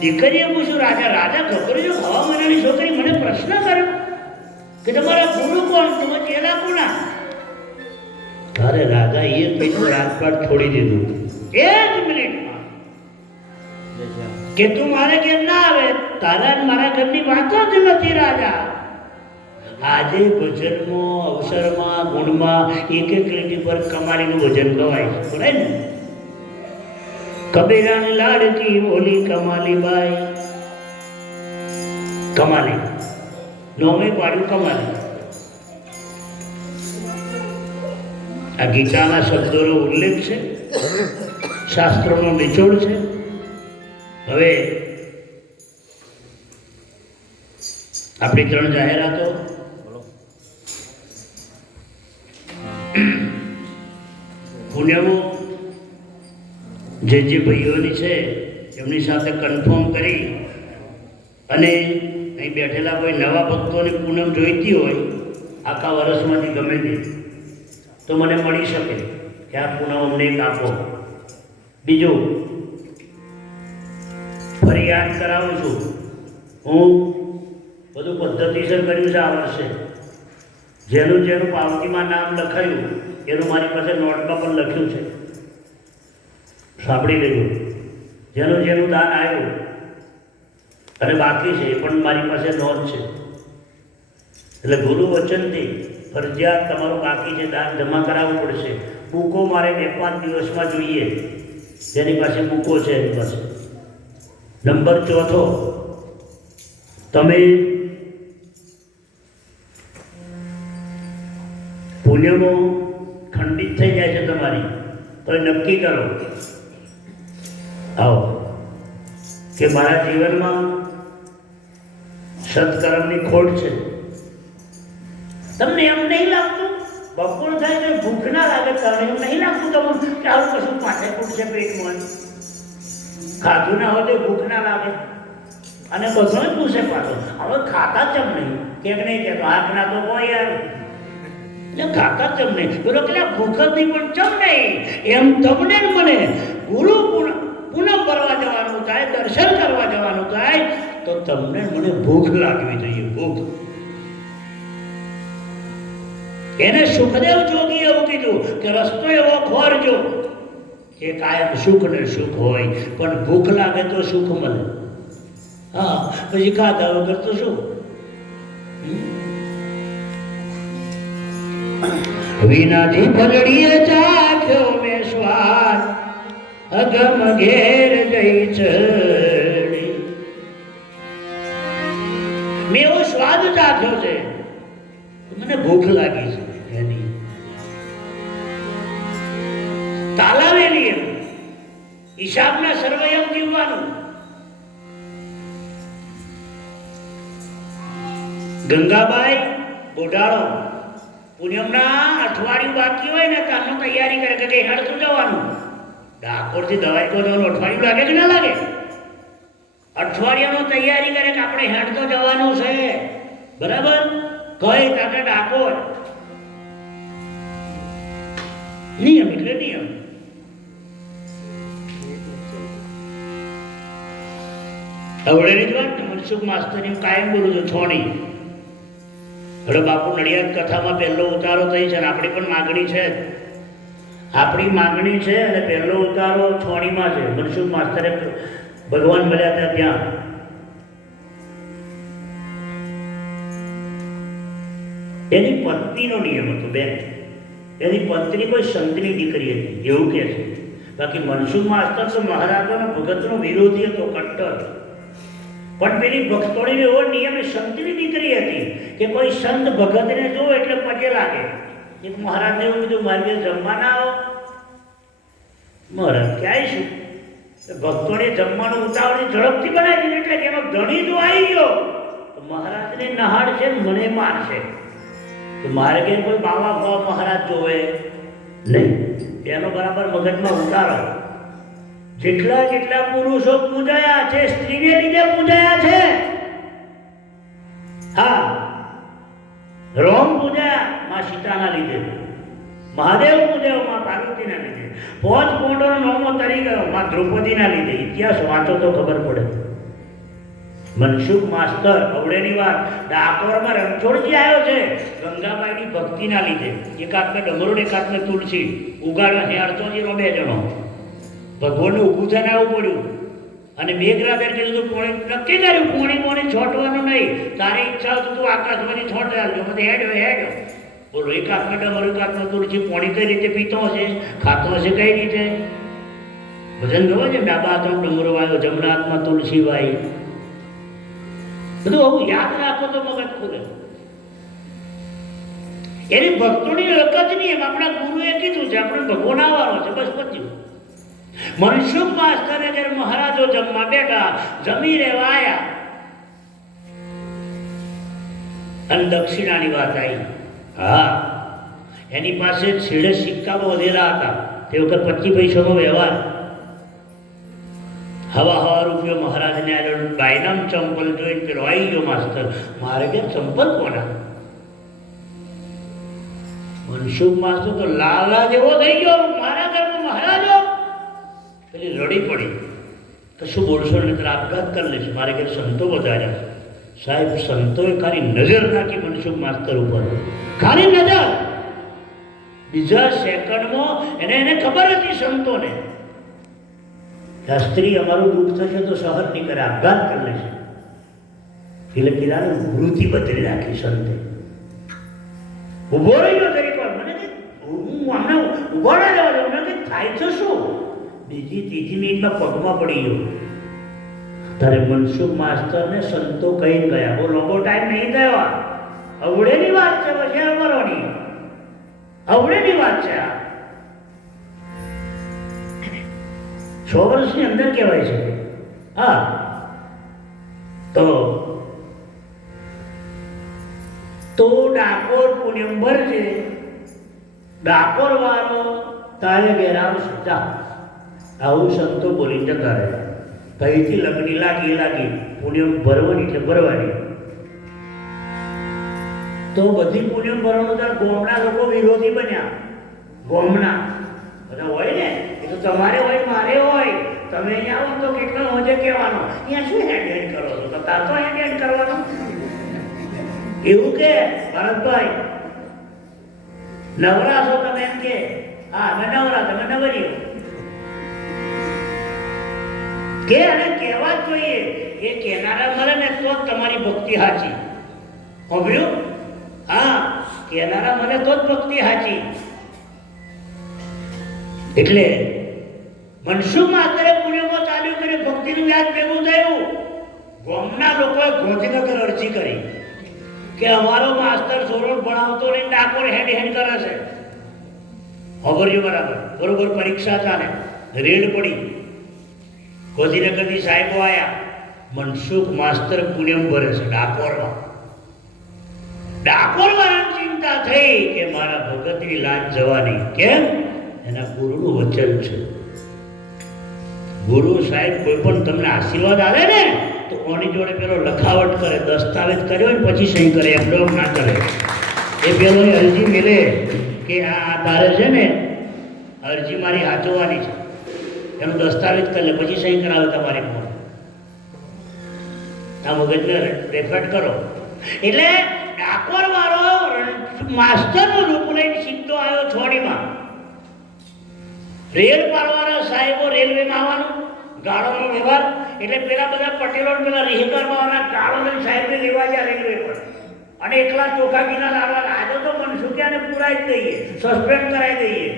દીકરીએ પૂછ્યું રાજા છોકરીઓ હવા મહિનાની છોકરી મને પ્રશ્ન કર્યો કે તમારા ગુરુ કોણ તમે ચેલા કોના તારે રાજા એ પેલું રાજપાટ છોડી દીધું એક મિનિટમાં કે તું મારે ઘેર ના આવે તારા મારા ઘરની વાતો જ નથી રાજા આજે ભજનમાં અવસરમાં ગુણમાં એક એક લીટી પર કમાડીનું ભજન ગવાય બોલે ને કબીરાની લાડકી બોલી કમાલી બાઈ કમાલી નોમે પાડ્યું કમાલી આ ગીતાના શબ્દોનો ઉલ્લેખ છે શાસ્ત્રોનો નિચોડ છે હવે આપણી 3 જાહેરાતો પુણ્યમો જે ભાઈઓની છે એમની સાથે કન્ફર્મ કરી અને અહીં બેઠેલા કોઈ નવા ભક્તોને પૂનમ જોઈતી હોય આખા વર્ષમાંથી ગમે તે તો મને મળી શકે કે આ પૂનમ અમને એક આપો બીજું ફરી યાદ કરાવું છું હું બધું પદ્ધતિસર કર્યું છે આ વર્ષે જેનું પાવતીમાં નામ લખાયું એનું મારી પાસે નોટમાં પણ લખ્યું છે સાંભળી લેજો જેનું દાન આવ્યું અને બાકી છે એ પણ મારી પાસે નોંધ છે એટલે ગુરુ વચનથી ફરજિયાત તમારું બાકી છે દાન જમા કરાવવું પડશે બુકો મારે 2-5 દિવસમાં જોઈએ જેની પાસે બુકો છે એની પાસે નંબર 4 તમે પુણ્યમાં ખંડિત થઈ જાય છે તમારી તો નક્કી કરો આવો કે મારા જીવનમાં સત્કર્મની ખોટ છે તમને એમ નહીં લાગતું બપોર થાય તો ભૂખ ના લાગે તમને એમ નહીં લાગતું તમને કે આવું કશું પાછે ખૂટશે પેટમાં ખાધું ના હોય તો ભૂખ ના લાગે અને બધો પૂછે પાછો હવે ખાતા કેમ નહીં કેમ નહીં કહેતો આજના તો કોઈ યાર ખાતા કેમ નહીં બોલો કે ભૂખ હતી પણ ચમ નહીં એમ તમને મને ગુરુ પૂનમ કરવા જવાનું થાય દર્શન કરવા જવાનું થાય તો તમને મને ભૂખ લાગવી જોઈએ ભૂખ એને સુખદેવ જોગી એવું કીધું કે રસ્તો એવો ખોરજો કે કાયમ સુખ ને સુખ હોય પણ ભૂખ લાગે તો સુખ મળે હા પછી ખાધા વગર તો શું વિનાથી પલડીએ ચાખ્યો મેં સ્વાદ અગમ ઘેર જઈ ચડી મેં એવો સ્વાદ ચાખ્યો છે મને ભૂખ લાગી છે એની તાલાવેલી એમ હિસાબના સર્વયમ જીવવાનું ગંગાબાઈ બોટાળો પૂનમના અઠવાડિયું બાકી હોય ને તો તૈયારી કરે કે હેડતું જવાનું ડાકોરથી દવાઈ કો જવાનું અઠવાડિયું લાગે કે ના લાગે અઠવાડિયામાં તૈયારી કરે કે આપણે હેડતો જવાનું છે બરાબર કઈ તાકે ડાકોર નિયમ એટલે નિયમ અવળેની જ વાત મનસુખ માસ્તરની કાયમ બોલું છું છોડી હવે બાપુ નડિયાદ કથામાં પહેલો ઉતારો થઈ છે અને આપણી પણ માગણી છે આપણી માગણી છે અને પહેલો ઉતારો છોણીમાં છે મનસુખ માસ્તરે ભગવાન મળ્યા હતા ત્યાં એની પત્નીનો નિયમ હતો બેન. એની પત્ની કોઈ સંતની દીકરી હતી એવું કહે છે. બાકી મનસુખ માસ્તર તો મહારાજાનો ભગતનો વિરોધી હતો, કટ્ટર. પણ પેલી ભક્તોળીનો એવો નિયમ, સંતની દીકરી હતી કે કોઈ સંત ભગતને જો એટલે પગે લાગે. એક મહારાજને એવું કીધું, મારે જમવા ના આવો. મહારાજ ક્યાંય શું ભક્તોને જમવાનું ઉતાવળી ઝડપથી બનાવી દીધું, એટલે કે એનો ધણી જો આવી ગયો તો મહારાજને નહાડ છે, મને મારશે. તો મારે કે કોઈ બાવા ભાવ મહારાજ જોવે નહીં. એનો બરાબર મગજમાં ઉતારો. જેટલા જેટલા પુરુષો પૂજાયા છે સ્ત્રીને લીધે પૂજાયા છે. હા, રોમ પૂજાયા માં સીતાના લીધે, મહાદેવ પૂજાયો માં પાર્વતીના લીધે, પોચ પોંડોનો નોમો તરી ગયો માં દ્રૌપદીના લીધે. ઇતિહાસ વાંચો તો ખબર પડે. મનસુખ માસ્તર અવળેની વાત, ડાકોરમાં રણછોડજી આવ્યો છે ગંગાબાઈની ભક્તિના લીધે. એક હાથમાં ડમરું, એક હાથમાં તુલસી ઉગાડવા હેરતોજીનો 2 જણો. ભગવાનને ઊભું થઈને આવવું પડ્યું. અને મેઘરાજાએ કીધું નક્કી કર્યું પોણી છોટવાનું નહીં, તારી ઈચ્છા હોય તો તું આકાશમાંથી છોટ ચાલજો. મને હેડ્યો. બોલો, એક હાથમાં ડમરું, એક હાથમાં તુલસી, પોણી કઈ રીતે પીતો હશે, ખાતો હશે કઈ રીતે? ભજન ખબર છે, ડાબા હાથમાં ડમરો વાયો, જમણા હાથમાં તુલસી વાઈ. બધું આવું યાદ રાખો તો મગજ ખુલે. એની ભક્તોની હરકત નહીં, એમ આપણા ગુરુએ કીધું છે આપણે ભગવાન આવવાનો છે, બસ પત્યું. મનસુખ માસ્તરે જ્યારે મહારાજો જમવા બેઠા, જમી રહેવા આવ્યા અને દક્ષિણાની વાત આવી. હા, એની પાસે છેડે સિક્કા વધેલા હતા તે વખત 25 પૈસાનો વ્યવહાર. હવા રૂપિયો મહારાજને આવ્યો. બાયનામ ચંપલ જોઈને પેલો આવી ગયો માસ્તર, મારે કે ચંપલ કોના? મનસુખ માસ્તર તો લાલા જેવો થઈ ગયો, મારા ઘરમાં મહારાજો. પેલી રડી પડી, કશું બોલશો ને ત્યારે આપઘાત કરી લેશે. મારે ઘેર સંતો વધાર્યા. સાહેબ, સંતોએ ખાલી નજર નાખી મનસુખ માસ્તર ઉપર, ખાલી નજર. બીજા સેકન્ડમાં એને ખબર હતી સંતોને આ સ્ત્રી અમારું દુઃખ થશે તો સહન નહીં કરે, આપઘાત કરી લેશે. એટલે પેલાને વૃત્તિ બદલી રાખી સંતે. ઉભો રહ્યો તરીકે મને હું હમણાં ઉભો ના રહેવા દઉં. મને થાય છે શું? બીજી ત્રીજી મિનિટમાં પગમાં પડી ગયો. તારે મનસુખ માસ્તરને સંતો કહીને ગયા, બહુ લાંબો ટાઈમ નહીં થયો. અવળેની વાત છે, પછી આવવાની અવળેની વાત છે. આ 100 વર્ષની અંદર કહેવાય છે. હા, તો ડાકોર પુણ્યંબર છે. ડાકોર વાળો તારે ઘેર આવશે, જા. આવું સંતો બોલી જતા રહે. કઈથી લગ્ની લાગી પુણ્યમ ભરવાની એટલે ભરવાની. તો બધી પુણ્યમ ભરવાનું ત્યારે ગોમના લોકો વિરોધી બન્યા. ગોમના બધા હોય ને, એ તો તમારે હોય, મારે હોય. તમે અહીંયા આવો તો કેટલા હોજે કહેવાનો, અહીંયા શું હેન્ડ કરો છો? તો તાર તો હેન્ડ કરવાનો એવું કે ભરતભાઈ નવરા છો તમે? એમ કે હા અમે નવરા, તમે નવરી કે. અને કહેવા જ જોઈએ, એ કહેનારા મરે ને તો જ તમારી ભક્તિ સાચી. સાંભળ્યું? હા, કહેનારા મરે તો જ ભક્તિ સાચી. એટલે મનસુખ માસ્તરે પુણ્યમાં ચાલ્યું કરી, ભક્તિનું યાદ ભેગું થયું. ગામના લોકોએ ગોંધીનગર અરજી કરી કે અમારો માસ્તર ધોરણ ભણાવતો નહીં, ડાકોર હેન્ડ કરે છે. ખબર્યું બરોબર પરીક્ષા ચાલે, રેડ પડી. ગોંધીનગરથી સાહેબો આવ્યા, મનસુખ માસ્તર પુણ્યમ ભરે છે ડાકોરમાં. ડાકોર વાળાને ચિંતા થઈ કે મારા ભગતની લાજ જવાની. કેમ? એના ગુરુનું વચન છે. ગુરુ સાહેબ કોઈ પણ તમને આશીર્વાદ આવે ને તો કોની જોડે પેલો લખાવટ કરે, દસ્તાવેજ કર્યો ને પછી સહી કરે, એમ ના કરે. એ પેલો અરજી મેલે કે આ તારે છે ને અરજી મારી સાચવવાની છે, એનો દસ્તાવેજ કરી લે, પછી સહી કરાવે તમારી પર. આ મગજને રેફેટ કરો. એટલે ડાકોર વાળો માસ્ટરનું રૂપ લઈને સીધો આવ્યો છોડીમાં. રેલ પાડવાના સાહેબો રેલવેમાં આવવાનું, ગાળોનો વ્યવહાર. એટલે પેલા બધા પટેલો પેલા રેહકરવાળા ગાળો લઈને સાહેબને લેવા ગયા રેલવે પર. અને એકલા ચોખા ઘીના લાડવા આજે તો મનસુખિયાને પુરાઈ જ દઈએ, સસ્પેન્ડ કરાવી દઈએ.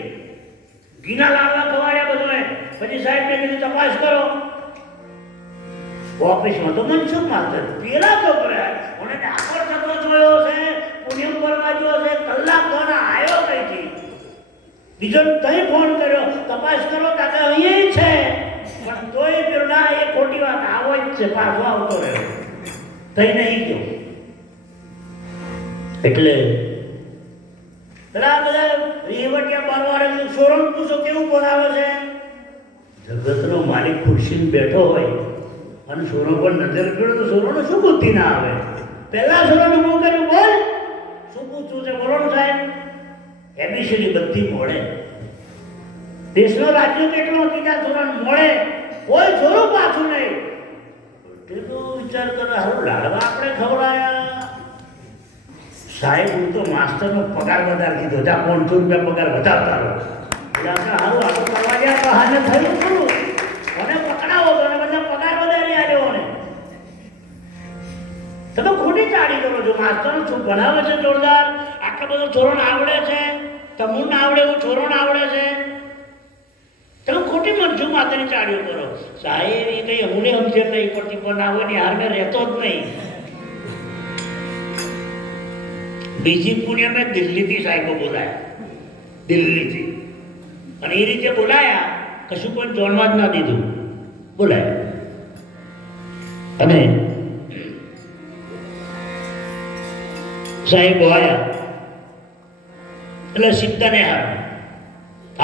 ઘીના લાડવા ખવાડ્યા બધોએ. પછી સાહેબને કીધું તપાસ કરો. ઓફિસમાં તો મનસુખ માસ્તર પેલા છોકરા મને ડાકોર થતો જોયો છે, પુણ્યમ કરવા જોયો છે, કલાક ફોન આવ્યો કઈથી. બીજો તઈ ફોન કર્યો, તપાસ કરો કાકા અહીંયા છે. પણ તોય પેલો ના એ ખોટી વાત, આવો જ છે, પાછો આવતો રહ્યો, તઈ નહીં ગયો. એટલે બધા રેવટિયા બારવારે સોરણ પૂછો કેવું બોલાવે છે. જગતનો માલિક ખુરશી બેઠો હોય અને સોરણ પર નજર કર્યો તો સોરણો શું બુદ્ધિ ના આવે. પહેલા સોરણ ઊભું કર્યું, બોલ શું પૂછવું છે, બોલો સાહેબ. એબીસીડી બધી મોડે. દેશનો રાજ્ય કેટલો હકીકત સોરણ મોડે, કોઈ સોરું પાછું નહીં. એટલો વિચાર કરે હારું લાડવા આપણે ખવડાયા. સાહેબ હું તો માસ્ટરનો પગાર વધાર કીધો, ત્યાં 500 રૂપિયા પગાર વધારતા રહો. એટલે આપણે સારું આટલું કરવા ગયા બહાને થયું ખરું. મને પકડાવો તો બધા પગાર વધારી આવ્યો ને. તમે ખોટી ચાડી કરો છો. માસ્ટરનો શું ભણાવે છે જોરદાર, આટલો બધો ધોરણ આવડે છે, તમું ના આવડે એવું ધોરણ આવડે છે. તમે ખોટી મરજુ માતાની ચાડીઓ કરો. સાહેબ એ કઈ અમને સમજે નહીં પડતી, પણ આવવાની હાર મેં રહેતો જ નહીં. બીજી પુણ્ય મેં દિલ્હીથી સાહેબો બોલાયા, દિલ્હીથી. અને એ રીતે બોલાયા, કશું કોઈ જોડવા જ ના દીધું, બોલાયા. અને સાહેબ આવ્યા એટલે સીધાને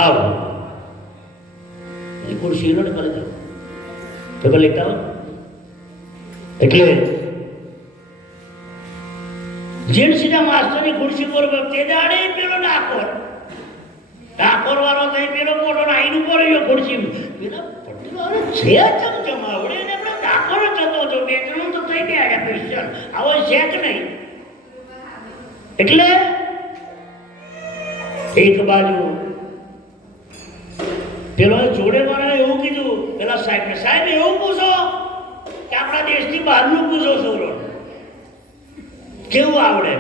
આવો ખુરશી ને કરે તો પેપર લેતા હો. એટલે જેમ સીધા માસ્ટરની ખુરશી પર તે દાડે પેલો ડાકોર વાળો થઈ પેલો મોટો આઈન ઉપર રહ્યો ખુરશી. પેલા પટેલો છે ચમચમાવડે ને આપણે ડાકોર જતો હતો, બે ત્રણ તો થઈ ગયા ક્રિશ્ચન, આવો છે કે નહીં. એટલે એક બાજુ પેલો જોડે વાળા એવું કીધું પેલા સાહેબને, સાહેબ એવું પૂછો કે આપણા દેશની બહારનું પૂછો સોરણ કેવું આવડે.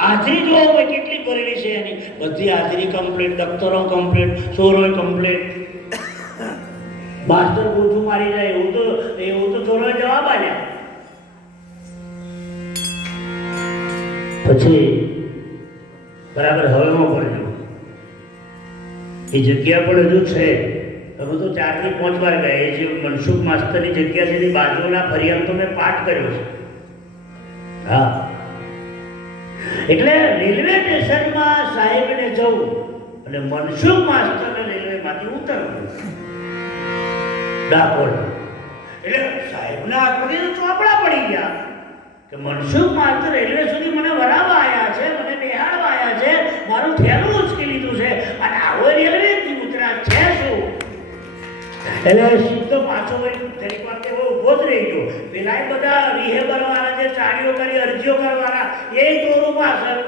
હાજરી જોવો હોય કેટલી ભરેલી છે એની, બધી હાજરી કમ્પ્લીટ, દફતરો કમ્પ્લીટ, સોરો કમ્પ્લીટ. માસ્ટર ગોઠું મારી જાય એવું તો સોરો જવાબ આલ્યા. પછી બરાબર હવેમાં પડજો. એ જગ્યા પણ હજુ છે. તમે તો 4 થી 5 વાર ગયા. એ જે મનસુખ માસ્તરની જગ્યા છે એની બાજુના ફરિયાદ તો મેં પાઠ કર્યો છે. હા, એટલે રેલવે સ્ટેશનમાં સાહેબને જવું અને મનસુખ માસ્તરને રેલવેમાંથી ઉતરવું ડાકોર. એટલે સાહેબના આંખમાંથી તો ચોપડા પડી ગયા કે મનસુખ માસ્તર રેલવે સુધી મને વરાવવા આવ્યા છે, મને બેહાડવા આવ્યા છે, મારું થેલું ઉચકી લીધું છે અને આવો રેલવેથી ઉતર્યા છે શું. એટલે સીધો પાછો તેની પાસે ઉભો જ રહી ગયો. પેલા બધા રિહેબર વાળા જે ચાડીઓ કરી અરજીઓ કરવાના એ ટોરું પાછળ,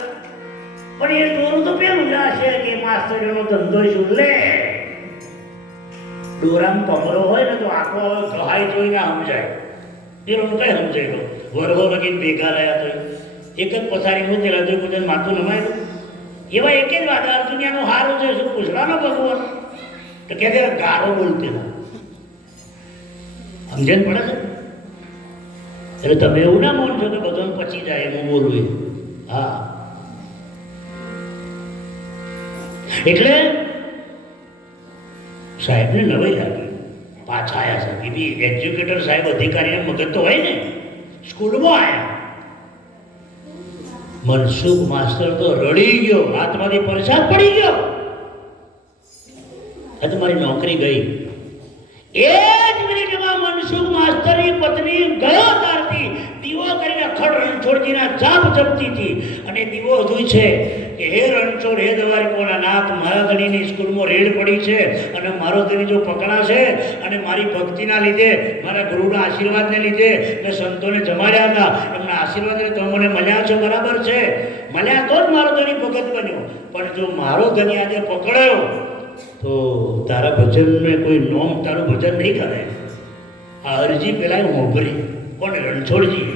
પણ એ ટોરું તો પેલું જ હશે કે માસ્તરીનો ધંધો શું લે. ડોરામ કમરો હોય ને તો આખો ગહાઈ જોઈને સમજાય. એ લોકો કઈ સમજાય લો વરવો લગીને ભેગા રહ્યા તો એક જ પથારી મૂકેલા તો બધા માથું નમાયેલું. એવા એક જ વાત અર્જુનિયાનો હારું છે શું પૂછવાનો ભગવાન તો કે ગારો બોલતે સમજણ પડે છે. એટલે તમે એવું ના માનો છો કે બધાને પચી જાય હું બોલું એ. હા, એટલે સાહેબને નવાઈ લાગી. પાછા આવ્યા સાહેબ, એ બી એજ્યુકેટર સાહેબ, અધિકારીને મગજ તો હોય ને. સ્કૂલમાં આવ્યા. મનસુખ માસ્ટર તો રડી ગયો, હાથમાંથી પરસાદ પડી ગયો. આ તમારી નોકરી ગઈ. એ જ મિનિટમાં મનસુખ માસ્તરની પત્ની ગયો તારથી દીવો કરીને અખડ રણછોડજીના જાપ જપતી હતી. અને દીવો હજુ છે કે હે રણછોડ, હે દવારી કોના નાથ, મારા ધણીની સ્કૂલમાં રેડ પડી છે અને મારો ધણી જો પકડાશે અને મારી ભક્તિના લીધે, મારા ગુરુના આશીર્વાદને લીધે મેં સંતોને જમાડ્યા હતા, એમના આશીર્વાદને તો મને મળ્યા છે, બરાબર છે, મળ્યા તો જ મારો ધણી ભગત બન્યો. પણ જો મારો ધણી આજે પકડાયો તો તારા ભજનને કોઈ નોમ તારું ભજન નહીં કરે. આ અરજી પેલા મોભરી કોણ? રણછોડજી,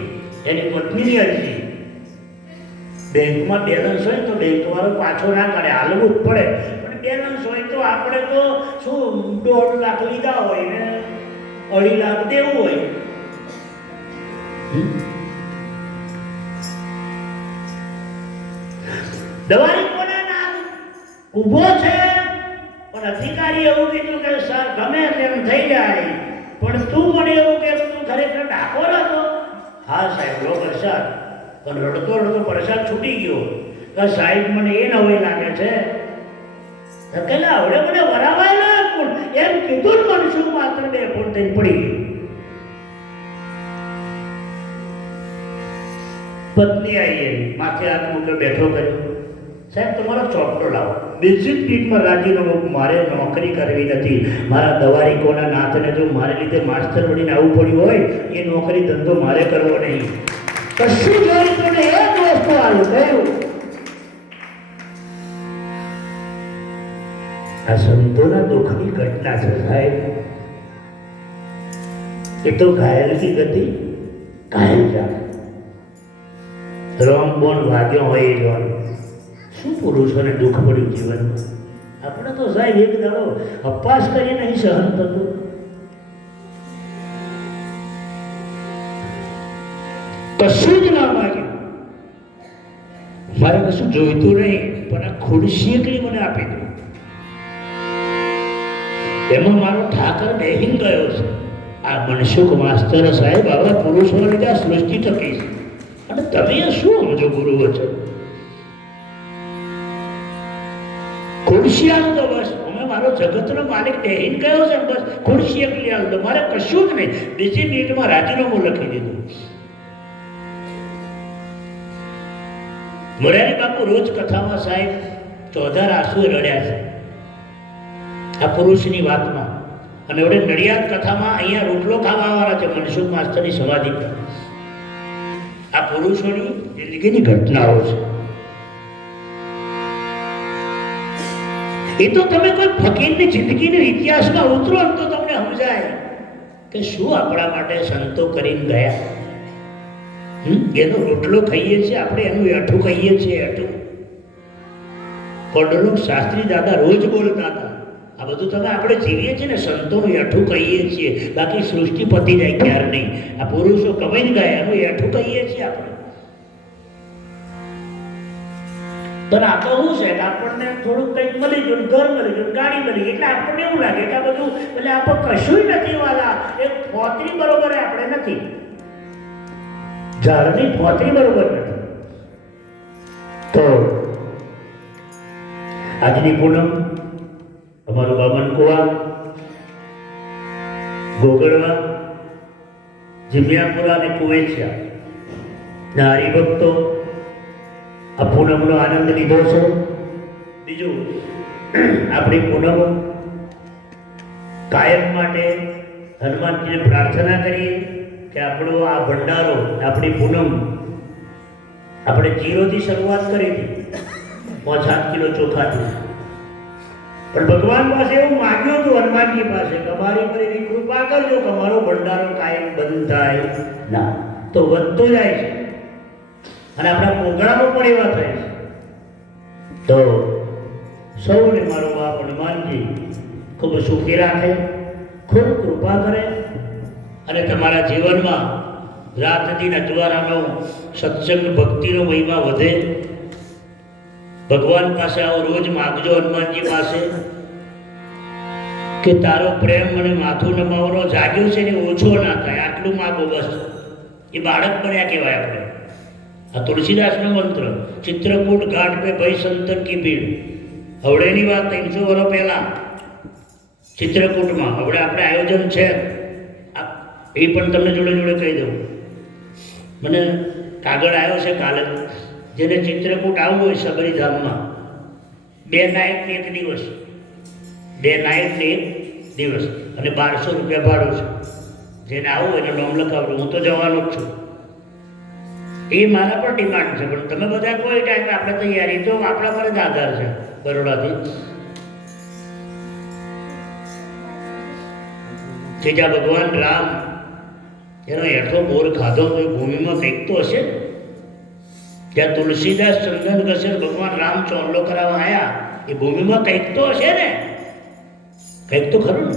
એની પત્નીની અરજી. બેંકમાં બેલેન્સ હોય તો બેંકવાળો પાછો ના કરે, હાલવું જ પડે. પણ બેલેન્સ હોય તો આપણે તો શું 1.5 લાખ લીધા હોય ને 2.5 લાખ દેવું હોય. દવારી કોના નામ ઊભો છે, પણ અધિકારી એવું કીધું કે સર ગમે તેમ થઈ જાય, પણ તું મને એવું કે તું ખરેખર ડાકોર હતો? હા સાહેબ, લો પ્રસાદ. પણ રડતો રડતો પ્રસાદ છૂટી ગયો કે સાહેબ મને એ નવાઈ લાગે છે ધકેલા હવે મને વરાવાય ના એમ કીધું ને મનસુખ માત્ર 2 ફૂટ થઈને પડી ગયું. પત્ની આવી એની માથે હાથ મૂકે બેઠો કર્યો, સાહેબ તમારો ચોપડો લાવો. બેઝિક નીટમાં રાજીનામું, મારે નોકરી કરવી નથી. મારા દવારીકોના નાથને જો મારે લીધે માસ્ટર બનીને આવવું પડ્યું હોય એ નોકરી ધંધો મારે કરવો નહીં. કશું જોઈતું ને એ જ વસ્તુ આવું થયું. આ સંતોના દુઃખની ઘટના છે સાહેબ. એ તો ઘાયલથી ગતિ ઘાયલ જાય. રોમ બોન વાગ્યો હોય એ જોવાનું. શું પુરુષોને દુઃખ પડ્યું જીવનમાં? આપણે તો સાહેબ એક દાડો અપવાસ કરી નહીં સહન થતું. કશું જ ના માગ્યું, મારે કશું જોઈતું નહીં, પણ આ ખુરશી એકલી મને આપી દો. એમાં મારો ઠાકર બેહીન ગયો છે. આ મનસુખ માસ્તર સાહેબ આવા પુરુષોને લીધે આ સૃષ્ટિ ટકી છે. અને તમે શું સમજો ગુરુ વચન? ખુરશી આલો તો બસ, અમે મારો જગતનો માલિક બેહીન ગયો છે, બસ ખુરશી એકલી આલો તો મારે કશું જ નહીં. બીજી મિનિટમાં રાજીનામું લખી દીધું. મોરારી બાપુ રોજ કથામાં સાહેબ ચોધાર આંસુએ રડ્યા છે આ પુરુષની વાતમાં. અને હવે નડિયાદ કથામાં અહીંયા રોટલો ખાવાવાળા છે મનસુખ માસ્તરની સમાધિ પર. આ પુરુષોની જિંદગીની ઘટનાઓ છે. એ તો તમે કોઈ ફકીરની જિંદગીના ઇતિહાસમાં ઉતરો તો તમને સમજાય કે શું આપણા માટે સંતો કરીને ગયા. એનો રોટલો ખાઈએ છીએ આપણે, એનું એઠું કહીએ છીએ. એઠું કોડલો શાસ્ત્રી દાદા રોજ બોલતા હતા. આ બધું તમે આપણે જીવીએ છીએ ને, સંતોનું એઠું કહીએ છીએ. બાકી સૃષ્ટિ પતી જાય ક્યારે નહીં. આ પુરુષો કમાઈને ગયા એનું એઠું કહીએ છીએ આપણે. પણ આ તો શું છે કે આપણને થોડુંક કંઈક મળી ગયું, ઘર મળી ગયું, ગાડી મળી, એટલે આપણને એવું લાગે કે આ બધું એટલે આપણે કશું નથી વાલા. એક ફોતરી બરોબર આપણે નથી, ઝાડની ફોતરી બરોબર નથી. તો આજની પૂનમ અમારું બામનકુવા, ગોગડવા, જીમિયાપુરા અને કુવેચિયા ના હરિભક્તો આ પૂનમનો આનંદ લીધો છે. બીજું, આપણી પૂનમ કાયમ માટે હનુમાનજીને પ્રાર્થના કરીએ કે આપણો આ ભંડારો, આપણી પૂનમ આપણે 0થી શરૂઆત કરી હતી, 5-7 કિલો ચોખાથી. પણ ભગવાન પાસે એવું માગ્યું હતું હનુમાનજી પાસે કે અમારી પર એવી કૃપા કરજો કે અમારો ભંડારો કાયમ બંધ થાય ના. તો વધતો જાય છે અને આપણા પોગળામાં પણ એવા થાય છે. તો સૌને મારો બાપ હનુમાનજી ખૂબ સુખી રાખે, ખૂબ કૃપા કરે અને તમારા જીવનમાં રાત દિન અજવાળાનો સત્સંગ ભક્તિનો મહિમા વધે. ભગવાન પાસે આવો રોજ માગજો હનુમાનજી પાસે કે તારો પ્રેમ મને માથું નમાવવાનો જાગ્યો છે ને ઓછો ના થાય, આટલું માગો બસ. એ બાળક બન્યા કહેવાય આપણે. આ તુલસીદાસનો મંત્ર, ચિત્રકૂટ ઘાટ પે ભય સંતન કી ભીડ. હવડેની વાત 300 વર્ષ પહેલા ચિત્રકૂટમાં. હવે આપણે આયોજન છે એ પણ તમને જોડે જોડે કહી દઉં. મને કાગળ આવ્યો છે કાલે, જેને ચિત્રકૂટ આવવું હોય સબરીધામમાં 2 નાઇટ ને 1 દિવસ, 2 નાઇટ ને 1 દિવસ અને 1200 રૂપિયા ભાડું છે. જેને આવવું હોય એને નામ લખાવડું, હું તો જવાનો જ છું. એ મારા પર ડિમાન્ડ છે, પણ તમે બધા કોઈ ટાઈમે આપણે તૈયારી તો આપણા પર જ આધાર છે. બરોડાથી ત્રીજા ભગવાન રામ એનો હેઠો બોર ખાધો તો એ ભૂમિમાં કંઈક તો હશે. ત્યાં તુલસીદાસ ચંદન ઘસેર ભગવાન રામ ચોંડલો કરાવવા આવ્યા, એ ભૂમિમાં કંઈક તો હશે ને, કંઈક તો ખરું ને.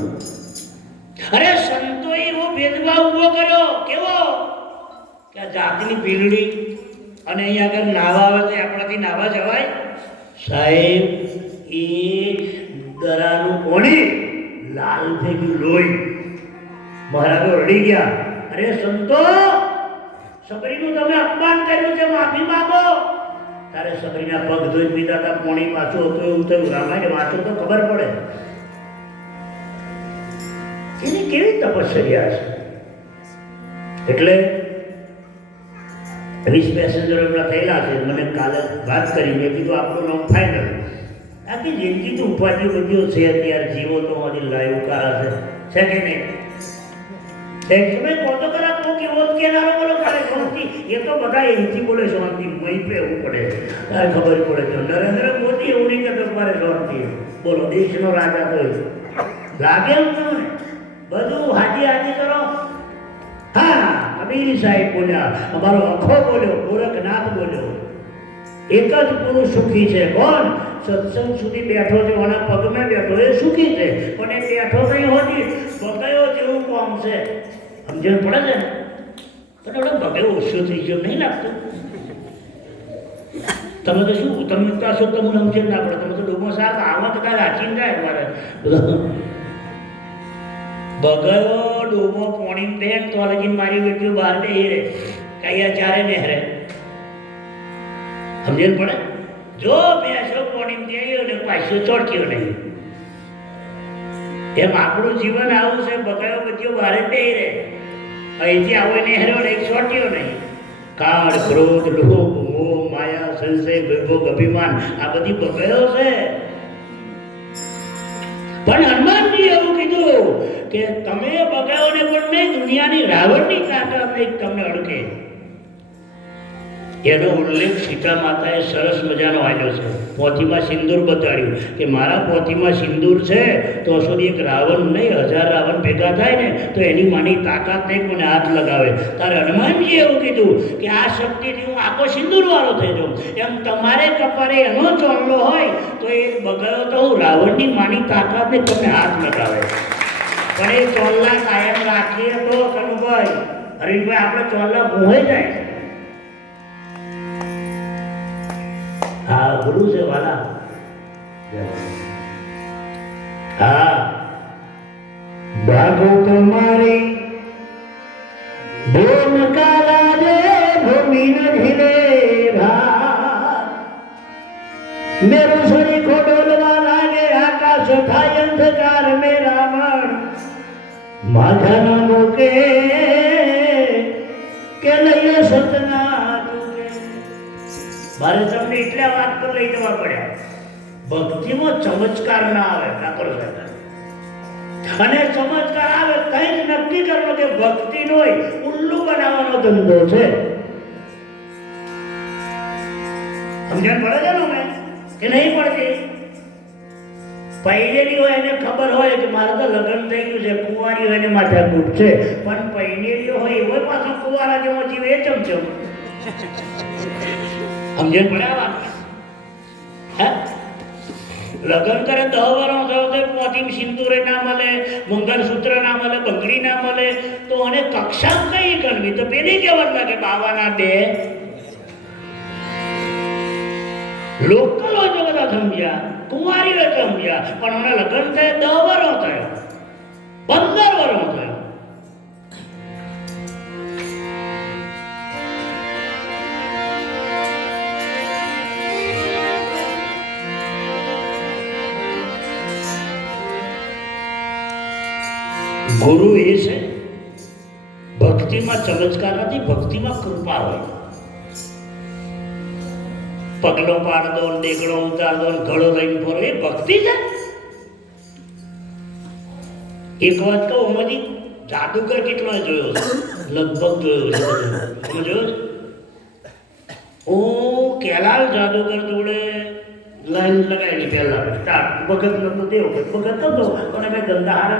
અરે સંતોએ એવો ભેદભાવ ઉભો કર્યો, કેવો કે આ જાતની પીલડી અને અહીંયા આગળ નાવા આવે તો આપણાથી નાવા જવાય? સાહેબ, એ દરાનું કોણી લાલ થઈ ગયું, લોહી. મહારાજો રડી ગયા. અરે સંતો, સબરીનું તમે અપમાન કર્યું છે, માફી માંગો. તારે સબરીના પગ ધોઈ પીધા હતા, પોણી પાછું હતું, એવું થયું. રામાયણ વાંચો તો ખબર પડે એની કેવી તપશ્ચર્યા છે. એટલે 20 પેસેન્જરો એમના થયેલા છે. મને કાલે વાત કરી, મેં કીધું આપણું નામ ફાઇનલ. આખી જિંદગી તો ઉપાધિ બધીઓ છે અત્યારે, જીવો તો હજી લાઈવ કારા છે કે નહીં? તમે કોતો કરા તો કેવો કેનારો બોલો કાલે શાંતિ, એ તો બધા એમથી બોલે શાંતિ, મહી પે એવું પડે, તારે ખબર પડે છે. નરેન્દ્ર મોદી એવું નહીં કહેતો મારે શાંતિ, બોલો દેશનો રાજા તો લાગે એવું તમને બધું હાજી કરો. હા, અમીર સાહેબ બોલ્યા, અમારો અખો બોલ્યો, ગોરખનાથ બોલ્યો, એક જ પુરુષ સુખી છે. કોણ? સત્સંગ સુધી બેઠો છે, આના પગમાં બેઠો એ સુખી છે, પણ એ બેઠો નહીં હોતી બગયો જેવું કામ છે. સમજણ પડે છે? તને આપણે બગયો ઓછો થઈ ગયો નહીં લાગતું? તમે તો શું, તમે તો શું તમને સમજણ ના પડે? તમે તો ડૂબો સાહેબ આવા તો કાંઈ રાખીને જાય મારે. બગયો ડૂબો પોણી દે તો લગી મારી બેટીઓ બહાર ને એ રે કયા ચારે ને હરે. સમજણ પડે? જો બેસો પોણી દે ને પાછું ચોટક્યો નહીં. એમ આપણું જીવન આવું છે, બગયો બધીઓ બહાર દે રે, અહીંથી આવો ને હર્યો ને ચોટ્યો નહીં. કાળ, ક્રોધ, લોભ, મોહ, માયા, સંશય, વિભોગ, અભિમાન આ બધી બગયો છે. પણ હનુમાનજી એવું કીધું કે તમે બગાયોને પણ નહીં, દુનિયાની રાવણની તાકાત નહીં તમને અડકે. એનો ઉલ્લેખ સીતા માતાએ સરસ મજાનો આવ્યો છે. પોથીમાં સિંદૂર બતાડ્યું કે મારા પોથીમાં સિંદૂર છે તો સુધી એક રાવણ નહીં 1000 રાવણ ભેગા થાય ને તો એની માની તાકાત નહીં મને હાથ લગાવે. તારે હનુમાનજી એવું કીધું કે આ શક્તિથી હું આખો સિંદૂરવાળો થઈ જાઉં. એમ તમારે કપારે એનો ચોલ્લો હોય તો એ બગાયો તો હું રાવણની માની તાકાત નહીં તમને હાથ લગાવે. પણ એ ચોલ્લા કાયમ રાખીએ તો કનુભાઈ, હરીશભાઈ, આપણે ચોલ્લા ભૂહાઈ જાય. હા, ગુરુ છે વાલા. હા, ભાગો તમારી ભૂમ કાલા રે ભૂમિ નધીરે ભા મેરું શરીર ખોડોલવા લાગે આકાશ થાય અંધકાર મે રાવણ માથાના મૂકે કે લઈએ સતના. મારે તમને એટલા વાત પર લઈ જવા પડ્યા. ભક્તિમાં ચમત્કાર ના આવે ઠાકોર સાહેબ, અને ચમત્કાર આવે કઈ નક્કી કરવો કે ભક્તિનો ઉલ્લુ બનાવવાનો ધંધો છે. સમજણ પડે છે ને કે નહીં પડતી? પૈણેલી હોય એને ખબર હોય કે મારે તો લગ્ન થઈ ગયું છે, કુંવારી હોય એને માથાકૂટ છે, પણ પૈણેલી હોય એવો પાછો કુંવારા જેવો જીવ એ ચમચમ. સમજણ પડે આ વાત? હે, લગ્ન કરે 10 વર્ષ થયો તો પોથીમ સિંદૂરે ના મળે, મંગળસૂત્ર ના મળે, બંગડી ના મળે તો અને કક્ષા કઈ ગણવી? તો પેલી કેવત લાગે બાવાના બે લોકલ હોય તો બધા સમજ્યા, કુંવારી હોય તો સમજ્યા, પણ મને લગ્ન થાય 10 વર્ષ થયો, 15 વર્ષ થયો. ગુરુ એ છે ભક્તિમાં ચમત્કાર નથી, ભક્તિમાં કૃપા હોય. પગલો પાડ દો, ડેગડો ઉતાર દો, ઘડો લઈને ફરો, એ ભક્તિ છે. એક વાત કહું, અમારી જાદુગર કેટલો જોયો છે? લગભગ જોયો છે. તમે જોયો છે? હું કેલાલ જાદુગર જોડે લાઈન લગાવી પહેલા ભગત નતો તે વખત ભગત નતો, પણ મેં ધંધા હારે